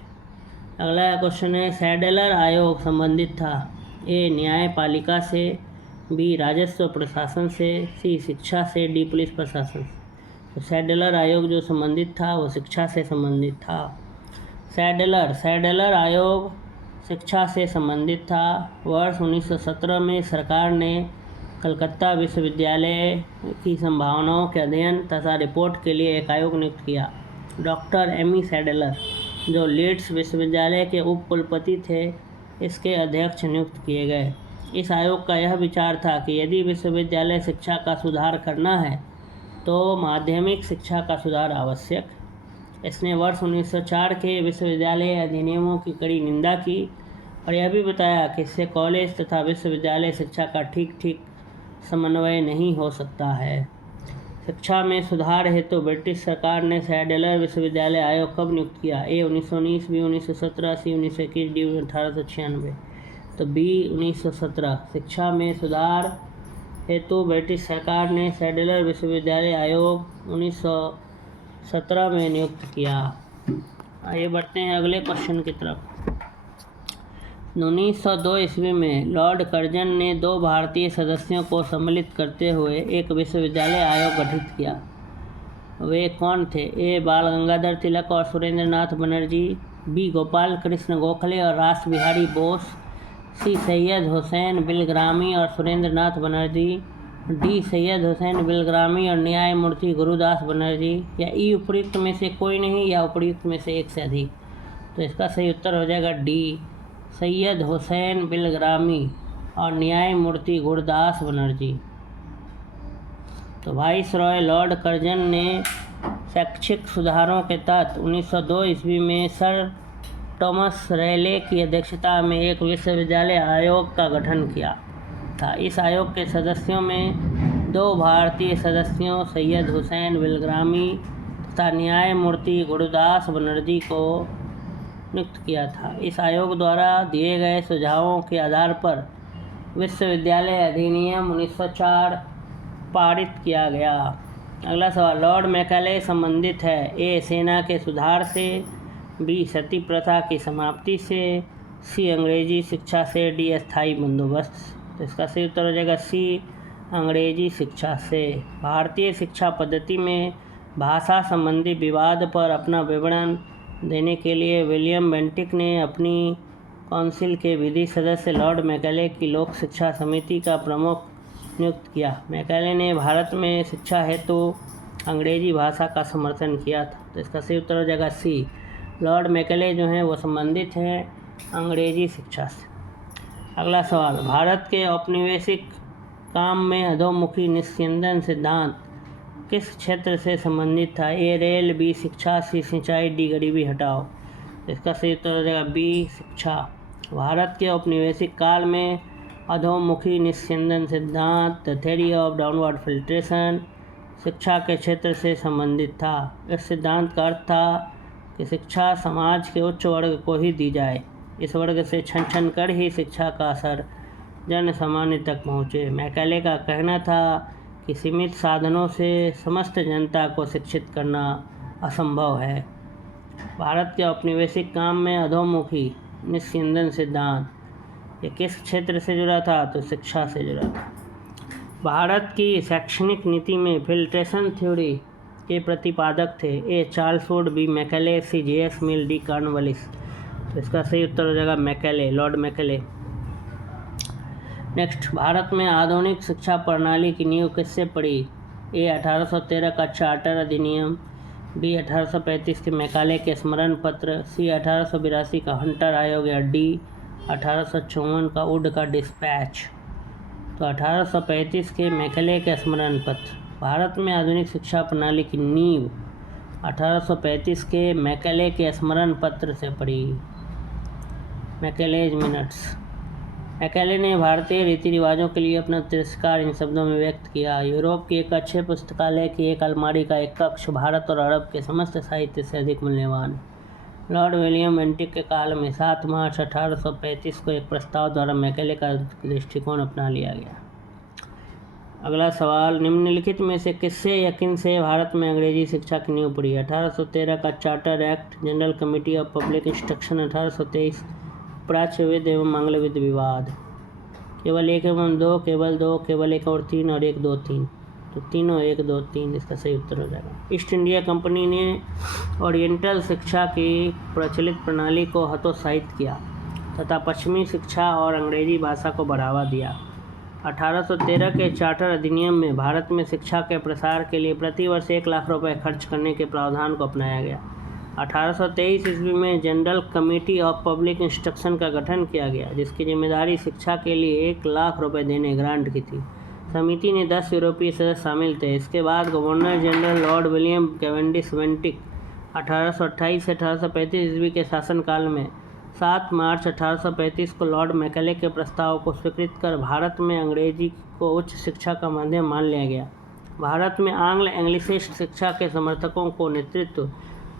अगला क्वेश्चन है, सैडलर आयोग संबंधित था। ए, न्यायपालिका से, बी, राजस्व प्रशासन से, सी, शिक्षा से, डी, पुलिस प्रशासन से। तो सैडलर आयोग जो संबंधित था वो शिक्षा से संबंधित था। सैडलर आयोग शिक्षा से संबंधित था। वर्ष 1917 में सरकार ने कलकत्ता विश्वविद्यालय की संभावनाओं के अध्ययन तथा रिपोर्ट के लिए एक आयोग नियुक्त किया। डॉक्टर एमी सैडलर, जो लीड्स विश्वविद्यालय के उप कुलपति थे, इसके अध्यक्ष नियुक्त किए गए। इस आयोग का यह विचार था कि यदि विश्वविद्यालय शिक्षा का सुधार करना है तो माध्यमिक शिक्षा का सुधार आवश्यक। इसने वर्ष 1904 के विश्वविद्यालय अधिनियमों की कड़ी निंदा की और यह भी बताया कि इससे कॉलेज तथा विश्वविद्यालय शिक्षा का ठीक समन्वय नहीं हो सकता है। शिक्षा में सुधार हेतु ब्रिटिश सरकार ने सैडलर विश्वविद्यालय आयोग कब नियुक्त किया? ए, 1919, बी, 1917, सी, 1921, डी, 1896। तो बी, 1917। शिक्षा में सुधार हेतु ब्रिटिश सरकार ने सैडलर विश्वविद्यालय आयोग 1917 में नियुक्त किया। आइए बढ़ते हैं अगले क्वेश्चन की तरफ। 1902 ईस्वी में लॉर्ड कर्जन ने 2 भारतीय सदस्यों को सम्मिलित करते हुए एक विश्वविद्यालय आयोग गठित किया। वे कौन थे? ए, बाल गंगाधर तिलक और सुरेंद्र नाथ बनर्जी, बी, गोपाल कृष्ण गोखले और रास बिहारी बोस, सी, सैयद हुसैन बिलग्रामी और सुरेंद्र नाथ बनर्जी, डी, सैयद हुसैन बिलग्रामी और न्यायमूर्ति गुरुदास बनर्जी, या ई, उपयुक्त में से कोई नहीं या उपयुक्त में से एक से अधिक। तो इसका सही उत्तर हो जाएगा डी, सैयद हुसैन बिलग्रामी और न्यायमूर्ति गुरदास बनर्जी। तो वाइस रॉय लॉर्ड कर्जन ने शैक्षिक सुधारों के तहत 1902 ईस्वी में सर थॉमस रेले की अध्यक्षता में एक विश्वविद्यालय आयोग का गठन किया था। इस आयोग के सदस्यों में 2 भारतीय सदस्यों सैयद हुसैन बिलग्रामी तथा न्यायमूर्ति गुरदास बनर्जी को नियुक्त किया था। इस आयोग द्वारा दिए गए सुझावों के आधार पर विश्वविद्यालय अधिनियम 1904 पारित किया गया। अगला सवाल, लॉर्ड मैकाले संबंधित है ए, सेना के सुधार से, बी, सती प्रथा की समाप्ति से, सी, अंग्रेजी शिक्षा से, डी, अस्थायी बंदोबस्त। तो इसका सही उत्तर हो जाएगा सी, अंग्रेजी शिक्षा से। भारतीय शिक्षा पद्धति में भाषा संबंधी विवाद पर अपना विवरण देने के लिए विलियम बेंटिक ने अपनी काउंसिल के विधि सदस्य लॉर्ड मैकाले की लोक शिक्षा समिति का प्रमुख नियुक्त किया। मैकाले ने भारत में शिक्षा हेतु अंग्रेजी भाषा का समर्थन किया था। तो इसका सही उत्तर हो जाएगा सी, लॉर्ड मैकाले जो हैं वो संबंधित हैं अंग्रेजी शिक्षा से। अगला सवाल, भारत के औपनिवेशिक काम में अधोमुखी निस्यंदन सिद्धांत किस क्षेत्र से संबंधित था? ए, रेल, बी, शिक्षा, सी, सिंचाई, डी, गरीबी हटाओ। इसका सही उत्तर हो जाएगा बी, शिक्षा। भारत के औपनिवेशिक काल में अधोमुखी निस्यंदन सिद्धांत the theory of downward filtration शिक्षा के क्षेत्र से संबंधित था। इस सिद्धांत का अर्थ था कि शिक्षा समाज के उच्च वर्ग को ही दी जाए, इस वर्ग से छन छन कर ही शिक्षा का असर जन सामान्य तक पहुँचे। मैकाले का कहना था कि सीमित साधनों से समस्त जनता को शिक्षित करना असंभव है। भारत के औपनिवेशिक काम में अधोमुखी निस्यंदन सिद्धांत ये किस क्षेत्र से जुड़ा था? तो शिक्षा से जुड़ा था। भारत की शैक्षणिक नीति में फिल्ट्रेशन थ्योरी के प्रतिपादक थे ए, चार्ल्स वुड, बी, मैकाले, सी, जे.एस. मिल, डी, कॉर्नवालिस। तो इसका सही उत्तर हो जाएगा Macaulay, Lord Macaulay. Next, Bharat में आधुनिक शिक्षा प्रणाली की नींव किससे पड़ी? ए, 1813 का चार्टर अधिनियम, बी, 1835 के मैकाले के स्मरण पत्र, सी, 1882 का हंटर आयोग, या डी, 1854 का वुड का डिस्पैच। तो 1835 के मैकाले के स्मरण पत्र। भारत में आधुनिक शिक्षा प्रणाली की नींव 1835 के मैकाले के स्मरण पत्र से पड़ी। Macaulay's minutes. मैकाले ने भारतीय रीति रिवाजों के लिए अपना तिरस्कार इन शब्दों में व्यक्त किया। यूरोप की एक अच्छे पुस्तकालय की एक अलमारी का एक कक्ष भारत और अरब के समस्त साहित्य से अधिक मूल्यवान। लॉर्ड विलियम बेंटिक के काल में 7 मार्च 1835 को एक प्रस्ताव द्वारा मैकाले का दृष्टिकोण अपना लिया गया। अगला सवाल, निम्नलिखित में से किससे या किन से भारत में अंग्रेजी शिक्षा की नींव पड़ी? 1813 का charter act, general committee of public instruction 1823, प्राच्यविद एवं आंग्लविद विवाद। केवल 1 एवं 2, केवल 2, केवल 1 और 3 और 1, 2, 3। तो तीनों 1, 2, 3 इसका सही उत्तर हो जाएगा। ईस्ट इंडिया कंपनी ने ओरिएंटल शिक्षा की प्रचलित प्रणाली को हतोत्साहित किया तथा पश्चिमी शिक्षा और अंग्रेजी भाषा को बढ़ावा दिया। 1813 के चार्टर अधिनियम में भारत में शिक्षा के प्रसार के लिए प्रतिवर्ष 1 लाख रुपए खर्च करने के प्रावधान को अपनाया गया। 1823 ईस्वी में general committee of public instruction का गठन किया गया, जिसकी जिम्मेदारी शिक्षा के लिए 1 लाख रुपए देने ग्रांट की थी। समिति में 10 यूरोपीय सदस्य शामिल थे। इसके बाद governor general Lord William Cavendish Bentinck 1828 से 1835 ईस्वी के शासनकाल में 7 मार्च 1835 को लॉर्ड मैकाले के प्रस्ताव को स्वीकृत कर भारत में अंग्रेजी को उच्च शिक्षा का माध्यम मान लिया गया। भारत में आंग्ल एंग्लिसिस्ट शिक्षा के समर्थकों को नेतृत्व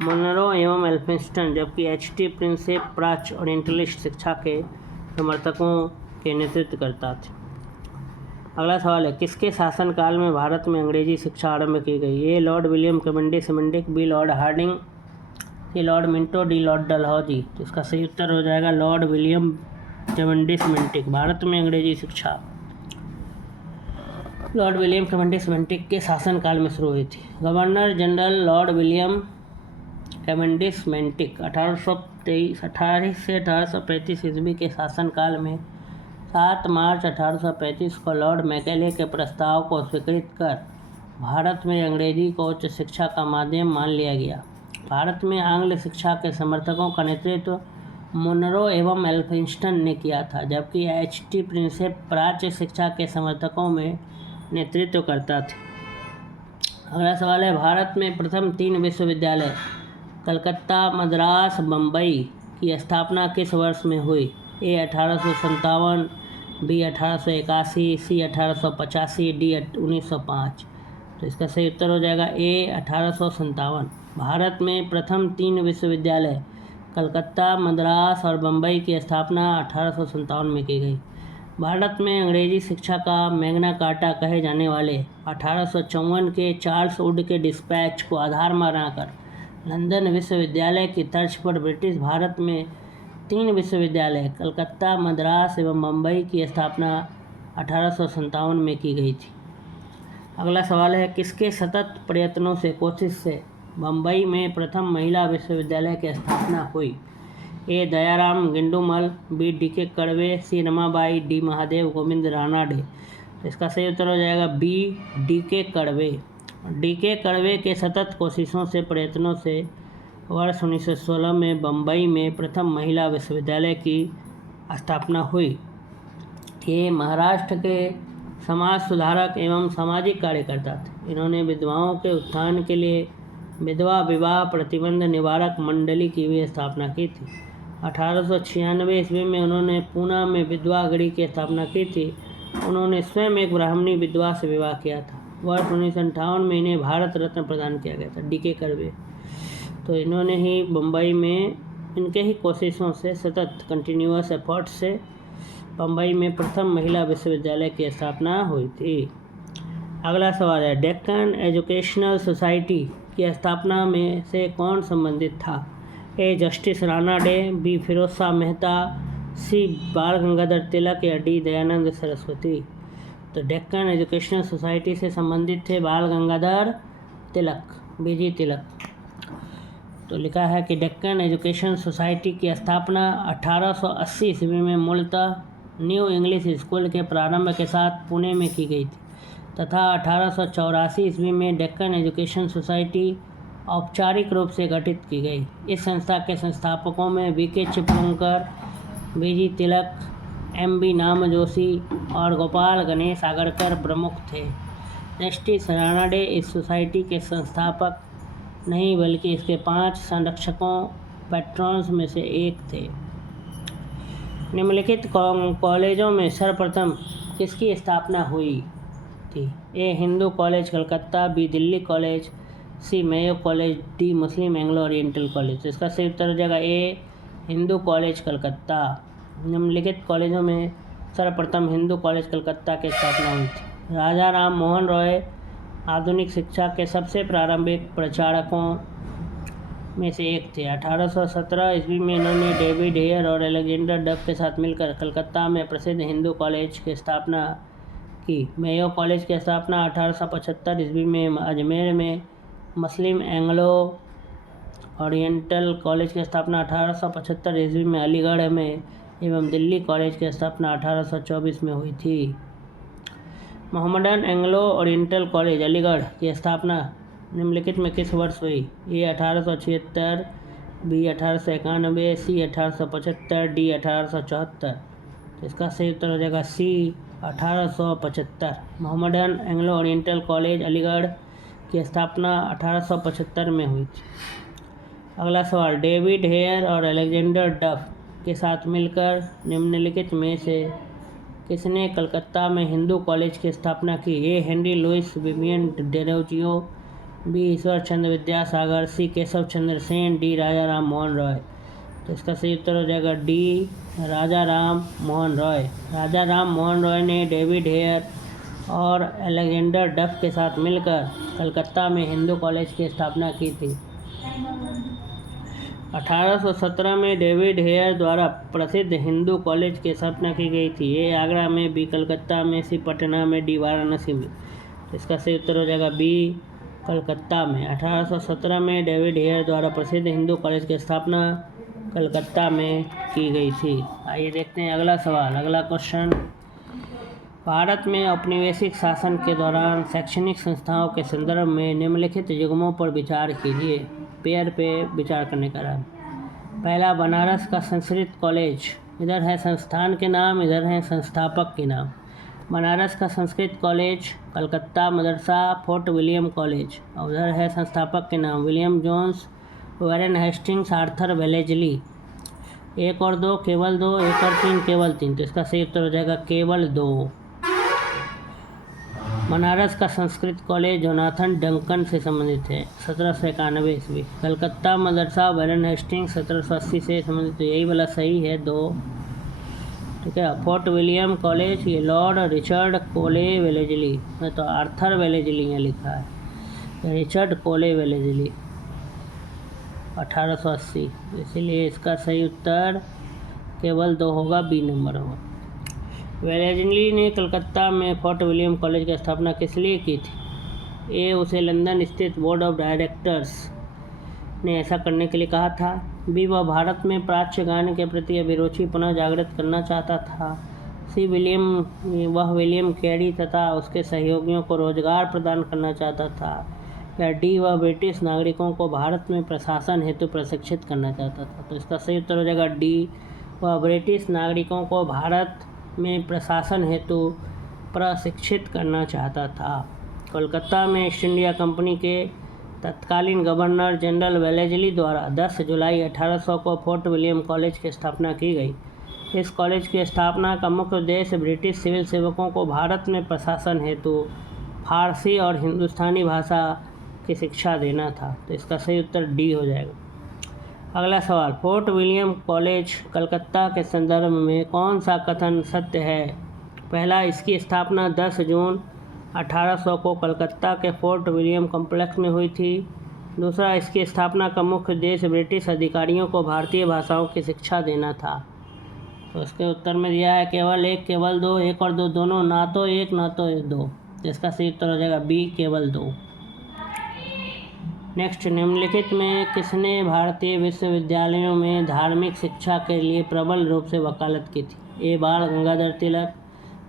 मोनरो एवं एल्फिंस्टन, जबकि एच.टी. प्रिंसेप प्राच्य ओरिएंटलिस्ट शिक्षा के समर्थकों के नेतृत्व करता थे। अगला सवाल है, किसके शासनकाल में भारत में अंग्रेजी शिक्षा आरंभ की गई? A, Lord William Cavendish Bentinck, B, Lord Hardinge, C, Lord Minto, D, Lord Dalhousie. तो इसका सही उत्तर हो जाएगा Lord William Cavendish Bentinck. Bharat में अंग्रेजी शिक्षा लॉर्ड विलियम कैवेंडिश बेंटिक के शासनकाल में शुरू हुई थी। Governor general Lord William Cavendish Bentinck 1828 से 1835 ईस्वी के शासनकाल में 7 मार्च 1835 को लॉर्ड मैकाले के प्रस्ताव को स्वीकृत कर भारत में अंग्रेजी को उच्च शिक्षा का माध्यम मान लिया गया। भारत में आंग्ल शिक्षा के समर्थकों का नेतृत्व मुनरो एवं एल्फिंस्टन ने किया था, जबकि H.T. प्रिंसेप प्राच्य शिक्षा के समर्थकों में नेतृत्व करता था। अगला सवाल है, भारत में प्रथम 3 विश्वविद्यालय कलकत्ता, मद्रास, बम्बई की स्थापना किस वर्ष में हुई? A 1857, B 1881, C 1885, D 1905। तो इसका सही उत्तर हो जाएगा A 1857। भारत में प्रथम 3 विश्वविद्यालय कलकत्ता, मद्रास और बम्बई की स्थापना 1857 में की गई। भारत में अंग्रेजी शिक्षा का मैग्ना कार्टा कहे जाने वाले 1854 के चार्ल्स वुड के डिस्पैच को आधार बनाकर लंदन विश्वविद्यालय की तर्ज पर ब्रिटिश भारत में 3 विश्वविद्यालय कलकत्ता, मद्रास एवं बम्बई की स्थापना 1857 में की गई थी। अगला सवाल है, किसके सतत प्रयत्नों से कोशिश से बम्बई में प्रथम महिला विश्वविद्यालय की स्थापना हुई? A Dayaram गिंडुमल, B D.K. कड़वे, C रमाबाई, D महादेव गोविंद रानाडे। तो इसका सही उत्तर हो जाएगा B D.K. कड़वे। D.K. कड़वे के सतत कोशिशों से प्रयत्नों से वर्ष 1916 में बम्बई में प्रथम महिला विश्वविद्यालय की स्थापना हुई। ये महाराष्ट्र के समाज सुधारक एवं सामाजिक कार्यकर्ता थे। इन्होंने विधवाओं के उत्थान के लिए विधवा विवाह प्रतिबंध निवारक मंडली की भी स्थापना की थी। 1896 ईस्वी में उन्होंने पूना में विधवा गढ़ी की स्थापना की थी। उन्होंने स्वयं एक ब्राह्मणी विधवा से विवाह किया था। वर्ष 1958 में इन्हें भारत रत्न प्रदान किया गया था, D.K. कड़वे। तो इन्होंने ही बम्बई में इनके ही कोशिशों से सतत कंटिन्यूअस एफर्ट से बम्बई में प्रथम महिला विश्वविद्यालय की स्थापना हुई थी। अगला सवाल है, डेक्कन एजुकेशनल सोसाइटी की स्थापना में से कौन संबंधित था? A justice Ranade, B Firoz Shah Mehta, C Bal Gangadhar Tilak या D दयानंद सरस्वती। तो डेक्कन एजुकेशनल सोसाइटी से संबंधित थे बाल गंगाधर तिलक, BG तिलक। तो लिखा है कि डेक्कन एजुकेशन सोसाइटी की स्थापना 1880 ईस्वी में मूलतः न्यू इंग्लिश स्कूल के प्रारंभ के साथ पुणे में की गई थी तथा 1884 ईस्वी में डेक्कन एजुकेशन सोसाइटी औपचारिक रूप से गठित की गई। इस संस्था के संस्थापकों में V.K. चिपलूणकर, BG तिलक, M.B. नामजोशी और गोपाल गणेश आगरकर प्रमुख थे। जस्टिस रानाडे इस सोसाइटी के संस्थापक नहीं बल्कि इसके 5 संरक्षकों पैट्रॉन्स में से एक थे। निम्नलिखित कॉलेजों में सर्वप्रथम किसकी स्थापना हुई थी? A Hindu college Calcutta, B Delhi college, C Mayo college, D Muslim Anglo oriental college. इसका सही उत्तर हो जाएगा A हिंदू कॉलेज कलकत्ता। निम्नलिखित कॉलेजों में सर्वप्रथम हिंदू कॉलेज कलकत्ता की स्थापना हुई थी। राजा राम मोहन रॉय आधुनिक शिक्षा के सबसे प्रारंभिक प्रचारकों में से एक थे। 1817 ईस्वी में इन्होंने डेविड हेयर और अलेक्जेंडर डफ के साथ मिलकर कलकत्ता में प्रसिद्ध हिंदू कॉलेज की स्थापना की। मेयो कॉलेज की स्थापना 1875 ईस्वी में अजमेर में, मुस्लिम एंग्लो ओरिएंटल कॉलेज की स्थापना 1875 ईस्वी में अलीगढ़ में एवं दिल्ली कॉलेज की स्थापना 1824 में हुई थी। Mohammedan Anglo oriental college Aligarh की स्थापना निम्नलिखित में किस वर्ष हुई? A 1876, B 1891, C 1875, D 1874। तो इसका सही उत्तर हो जाएगा C 1875। Mohammedan Anglo oriental college Aligarh की स्थापना 1875 में हुई थी। अगला सवाल, डेविड हेयर और अलेक्जेंडर डफ के साथ मिलकर निम्नलिखित में से किसने कलकत्ता में हिंदू कॉलेज की स्थापना की? A Henry Louis Vivian Derozio, B Ishwar Chandra Vidyasagar, C Keshab Chandra Sen, D Raja Ram Mohan Roy. तो इसका सही उत्तर हो जाएगा D राजा राम मोहन रॉय। राजा राम मोहन रॉय ने डेविड हेयर और अलेक्जेंडर डफ के साथ मिलकर कलकत्ता में हिंदू कॉलेज की स्थापना की थी। 1817 में डेविड हेयर द्वारा प्रसिद्ध हिंदू कॉलेज की स्थापना की गई थी। A आगरा में, B कलकत्ता में, C पटना में, D वाराणसी में। तो इसका सही उत्तर हो जाएगा B कलकत्ता में। 1817 में डेविड हेयर द्वारा प्रसिद्ध हिंदू कॉलेज की स्थापना कलकत्ता में की गई थी। आइए देखते हैं अगला सवाल। अगला क्वेश्चन, भारत में औपनिवेशिक शासन के दौरान शैक्षणिक संस्थाओं के संदर्भ में निम्नलिखित युग्मों पर विचार कीजिए। पेयर पे विचार करने का रहा। पहला, बनारस का संस्कृत कॉलेज। इधर है संस्थान के नाम, इधर है संस्थापक के नाम। बनारस का Sanskrit college, Calcutta Madrasa, Fort William college. और उधर है संस्थापक के नाम, William Jones, Warren Hastings, Arthur Wellesley. 1 और 2 केवल 2, 1 और 3 केवल 3। तो इसका सही उत्तर हो जाएगा केवल 2। बनारस का संस्कृत कॉलेज जोनाथन डंकन से संबंधित है, 1791 ईस्वी। कलकत्ता मदरसा वॉरेन हेस्टिंग्स 1780 से संबंधित, तो यही वाला सही है 2। ठीक है। फोर्ट विलियम कॉलेज, ये लॉर्ड रिचर्ड कोले वेलेजली, तो आर्थर वेलेजली यहाँ लिखा है, रिचर्ड कोले वेलेजली 1880, इसीलिए इसका सही उत्तर केवल 2 होगा, बी नंबर होगा। वेलेजली ने कलकत्ता में फोर्ट विलियम कॉलेज की स्थापना किस लिए की थी? ए, उसे लंदन स्थित बोर्ड ऑफ डायरेक्टर्स ने ऐसा करने के लिए कहा था। बी, वह भारत में प्राच्य गायन के प्रति अभिरुचि पुनः जागृत करना चाहता था। सी, वह विलियम कैरी तथा उसके सहयोगियों को रोजगार प्रदान करना चाहता था। या डी, वह ब्रिटिश नागरिकों को भारत में प्रशासन हेतु प्रशिक्षित करना चाहता था। तो इसका सही उत्तर हो जाएगा डी, वह ब्रिटिश नागरिकों को भारत में प्रशासन हेतु प्रशिक्षित करना चाहता था। कोलकाता में ईस्ट इंडिया कंपनी के तत्कालीन गवर्नर जनरल वेलेजली द्वारा 10 जुलाई 1800 को फोर्ट विलियम कॉलेज की स्थापना की गई। इस कॉलेज की स्थापना का मुख्य उद्देश्य ब्रिटिश सिविल सेवकों को भारत में प्रशासन हेतु फारसी और हिंदुस्तानी भाषा की शिक्षा देना था। तो इसका सही उत्तर डी हो जाएगा। अगला सवाल, फोर्ट विलियम कॉलेज कलकत्ता के संदर्भ में कौन सा कथन सत्य है? पहला, इसकी स्थापना 10 जून 1800 को कलकत्ता के फोर्ट विलियम कॉम्प्लेक्स में हुई थी। दूसरा, इसकी स्थापना का मुख्य उद्देश्य ब्रिटिश अधिकारियों को भारतीय भाषाओं की शिक्षा देना था। तो इसके उत्तर में दिया है केवल 1, केवल 2, 1 और 2 दोनों, ना तो 1 ना तो 2। इसका सही उत्तर हो जाएगा बी, केवल 2। नेक्स्ट, निम्नलिखित में किसने भारतीय विश्वविद्यालयों में धार्मिक शिक्षा के लिए प्रबल रूप से वकालत की थी? ए, बाल गंगाधर तिलक,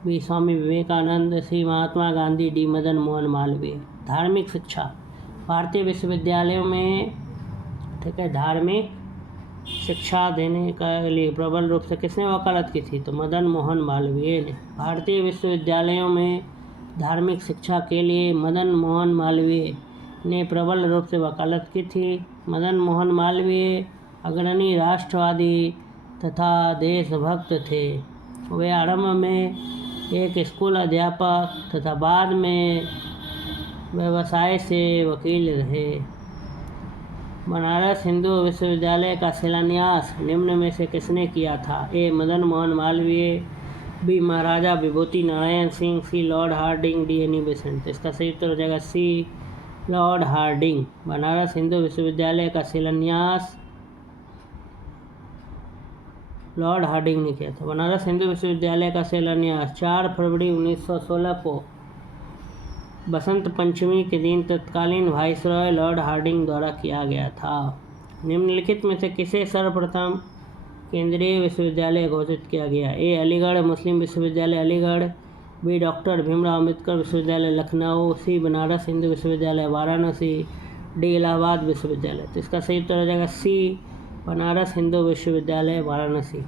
बी, स्वामी विवेकानंद, सी, महात्मा गांधी, डी, मदन मोहन मालवीय। धार्मिक शिक्षा भारतीय विश्वविद्यालयों में, ठीक है, धार्मिक शिक्षा देने के लिए प्रबल रूप से किसने वकालत की थी? तो मदन मोहन मालवीय ने। भारतीय विश्वविद्यालयों में धार्मिक शिक्षा के लिए मदन मोहन मालवीय ने प्रबल रूप से वकालत की थी। मदन मोहन मालवीय अग्रणी राष्ट्रवादी तथा देशभक्त थे। वे आरंभ में एक स्कूल अध्यापक तथा बाद में व्यवसाय से वकील रहे। बनारस हिंदू विश्वविद्यालय का शिलान्यास निम्न में से किसने किया था? A, Madan Mohan Malviya, B, Maharaja Vibhuti Narayan Singh, C, Lord Hardinge, D, Annie Besant. इसका सही उत्तर हो जाएगा C, Lord Hardinge. Banaras Hindu विश्वविद्यालय का शिलान्यास लॉर्ड हार्डिंग ने किया था। बनारस हिंदू विश्वविद्यालय का शिलान्यास 4 फरवरी 1916 को बसंत पंचमी के दिन तत्कालीन वाइसरॉय लॉर्ड हार्डिंग द्वारा किया गया था। निम्नलिखित में से किसे सर्वप्रथम केंद्रीय विश्वविद्यालय घोषित किया गया? ए, अलीगढ़ मुस्लिम विश्वविद्यालय अलीगढ़, बी, डॉक्टर भीमराव अम्बेडकर विश्वविद्यालय लखनऊ, सी, बनारस हिंदू विश्वविद्यालय वाराणसी, डी, इलाहाबाद विश्वविद्यालय। तो इसका सही उत्तर हो जाएगा सी, बनारस हिंदू विश्वविद्यालय वाराणसी।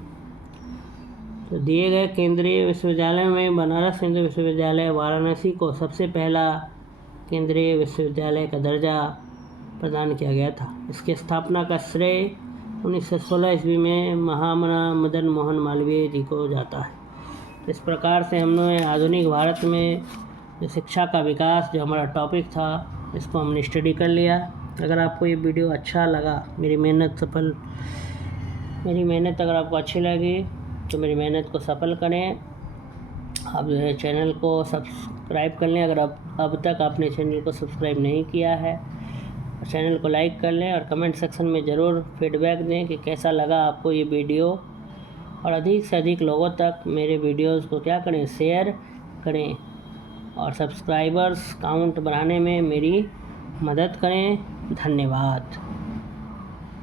तो दिए गए केंद्रीय विश्वविद्यालय में बनारस हिंदू विश्वविद्यालय वाराणसी को सबसे पहला केंद्रीय विश्वविद्यालय का दर्जा प्रदान किया गया था। इसकी स्थापना का श्रेय 1916 ईस्वी में महामना मदन मोहन मालवीय जी को जाता है। इस प्रकार से हमने आधुनिक भारत में जो शिक्षा का विकास, जो हमारा टॉपिक था, इसको हमने स्टडी कर लिया। अगर आपको ये वीडियो अच्छा लगा, मेरी मेहनत अगर आपको अच्छी लगी तो मेरी मेहनत को सफल करें। आप जो है चैनल को सब्सक्राइब कर लें अगर अब तक आपने चैनल को सब्सक्राइब नहीं किया है। चैनल को लाइक कर लें और कमेंट सेक्शन में ज़रूर फीडबैक दें कि कैसा लगा आपको ये वीडियो, और अधिक से अधिक लोगों तक मेरे वीडियोस को क्या करें, शेयर करें, और सब्सक्राइबर्स काउंट बढ़ाने में मेरी मदद करें। धन्यवाद।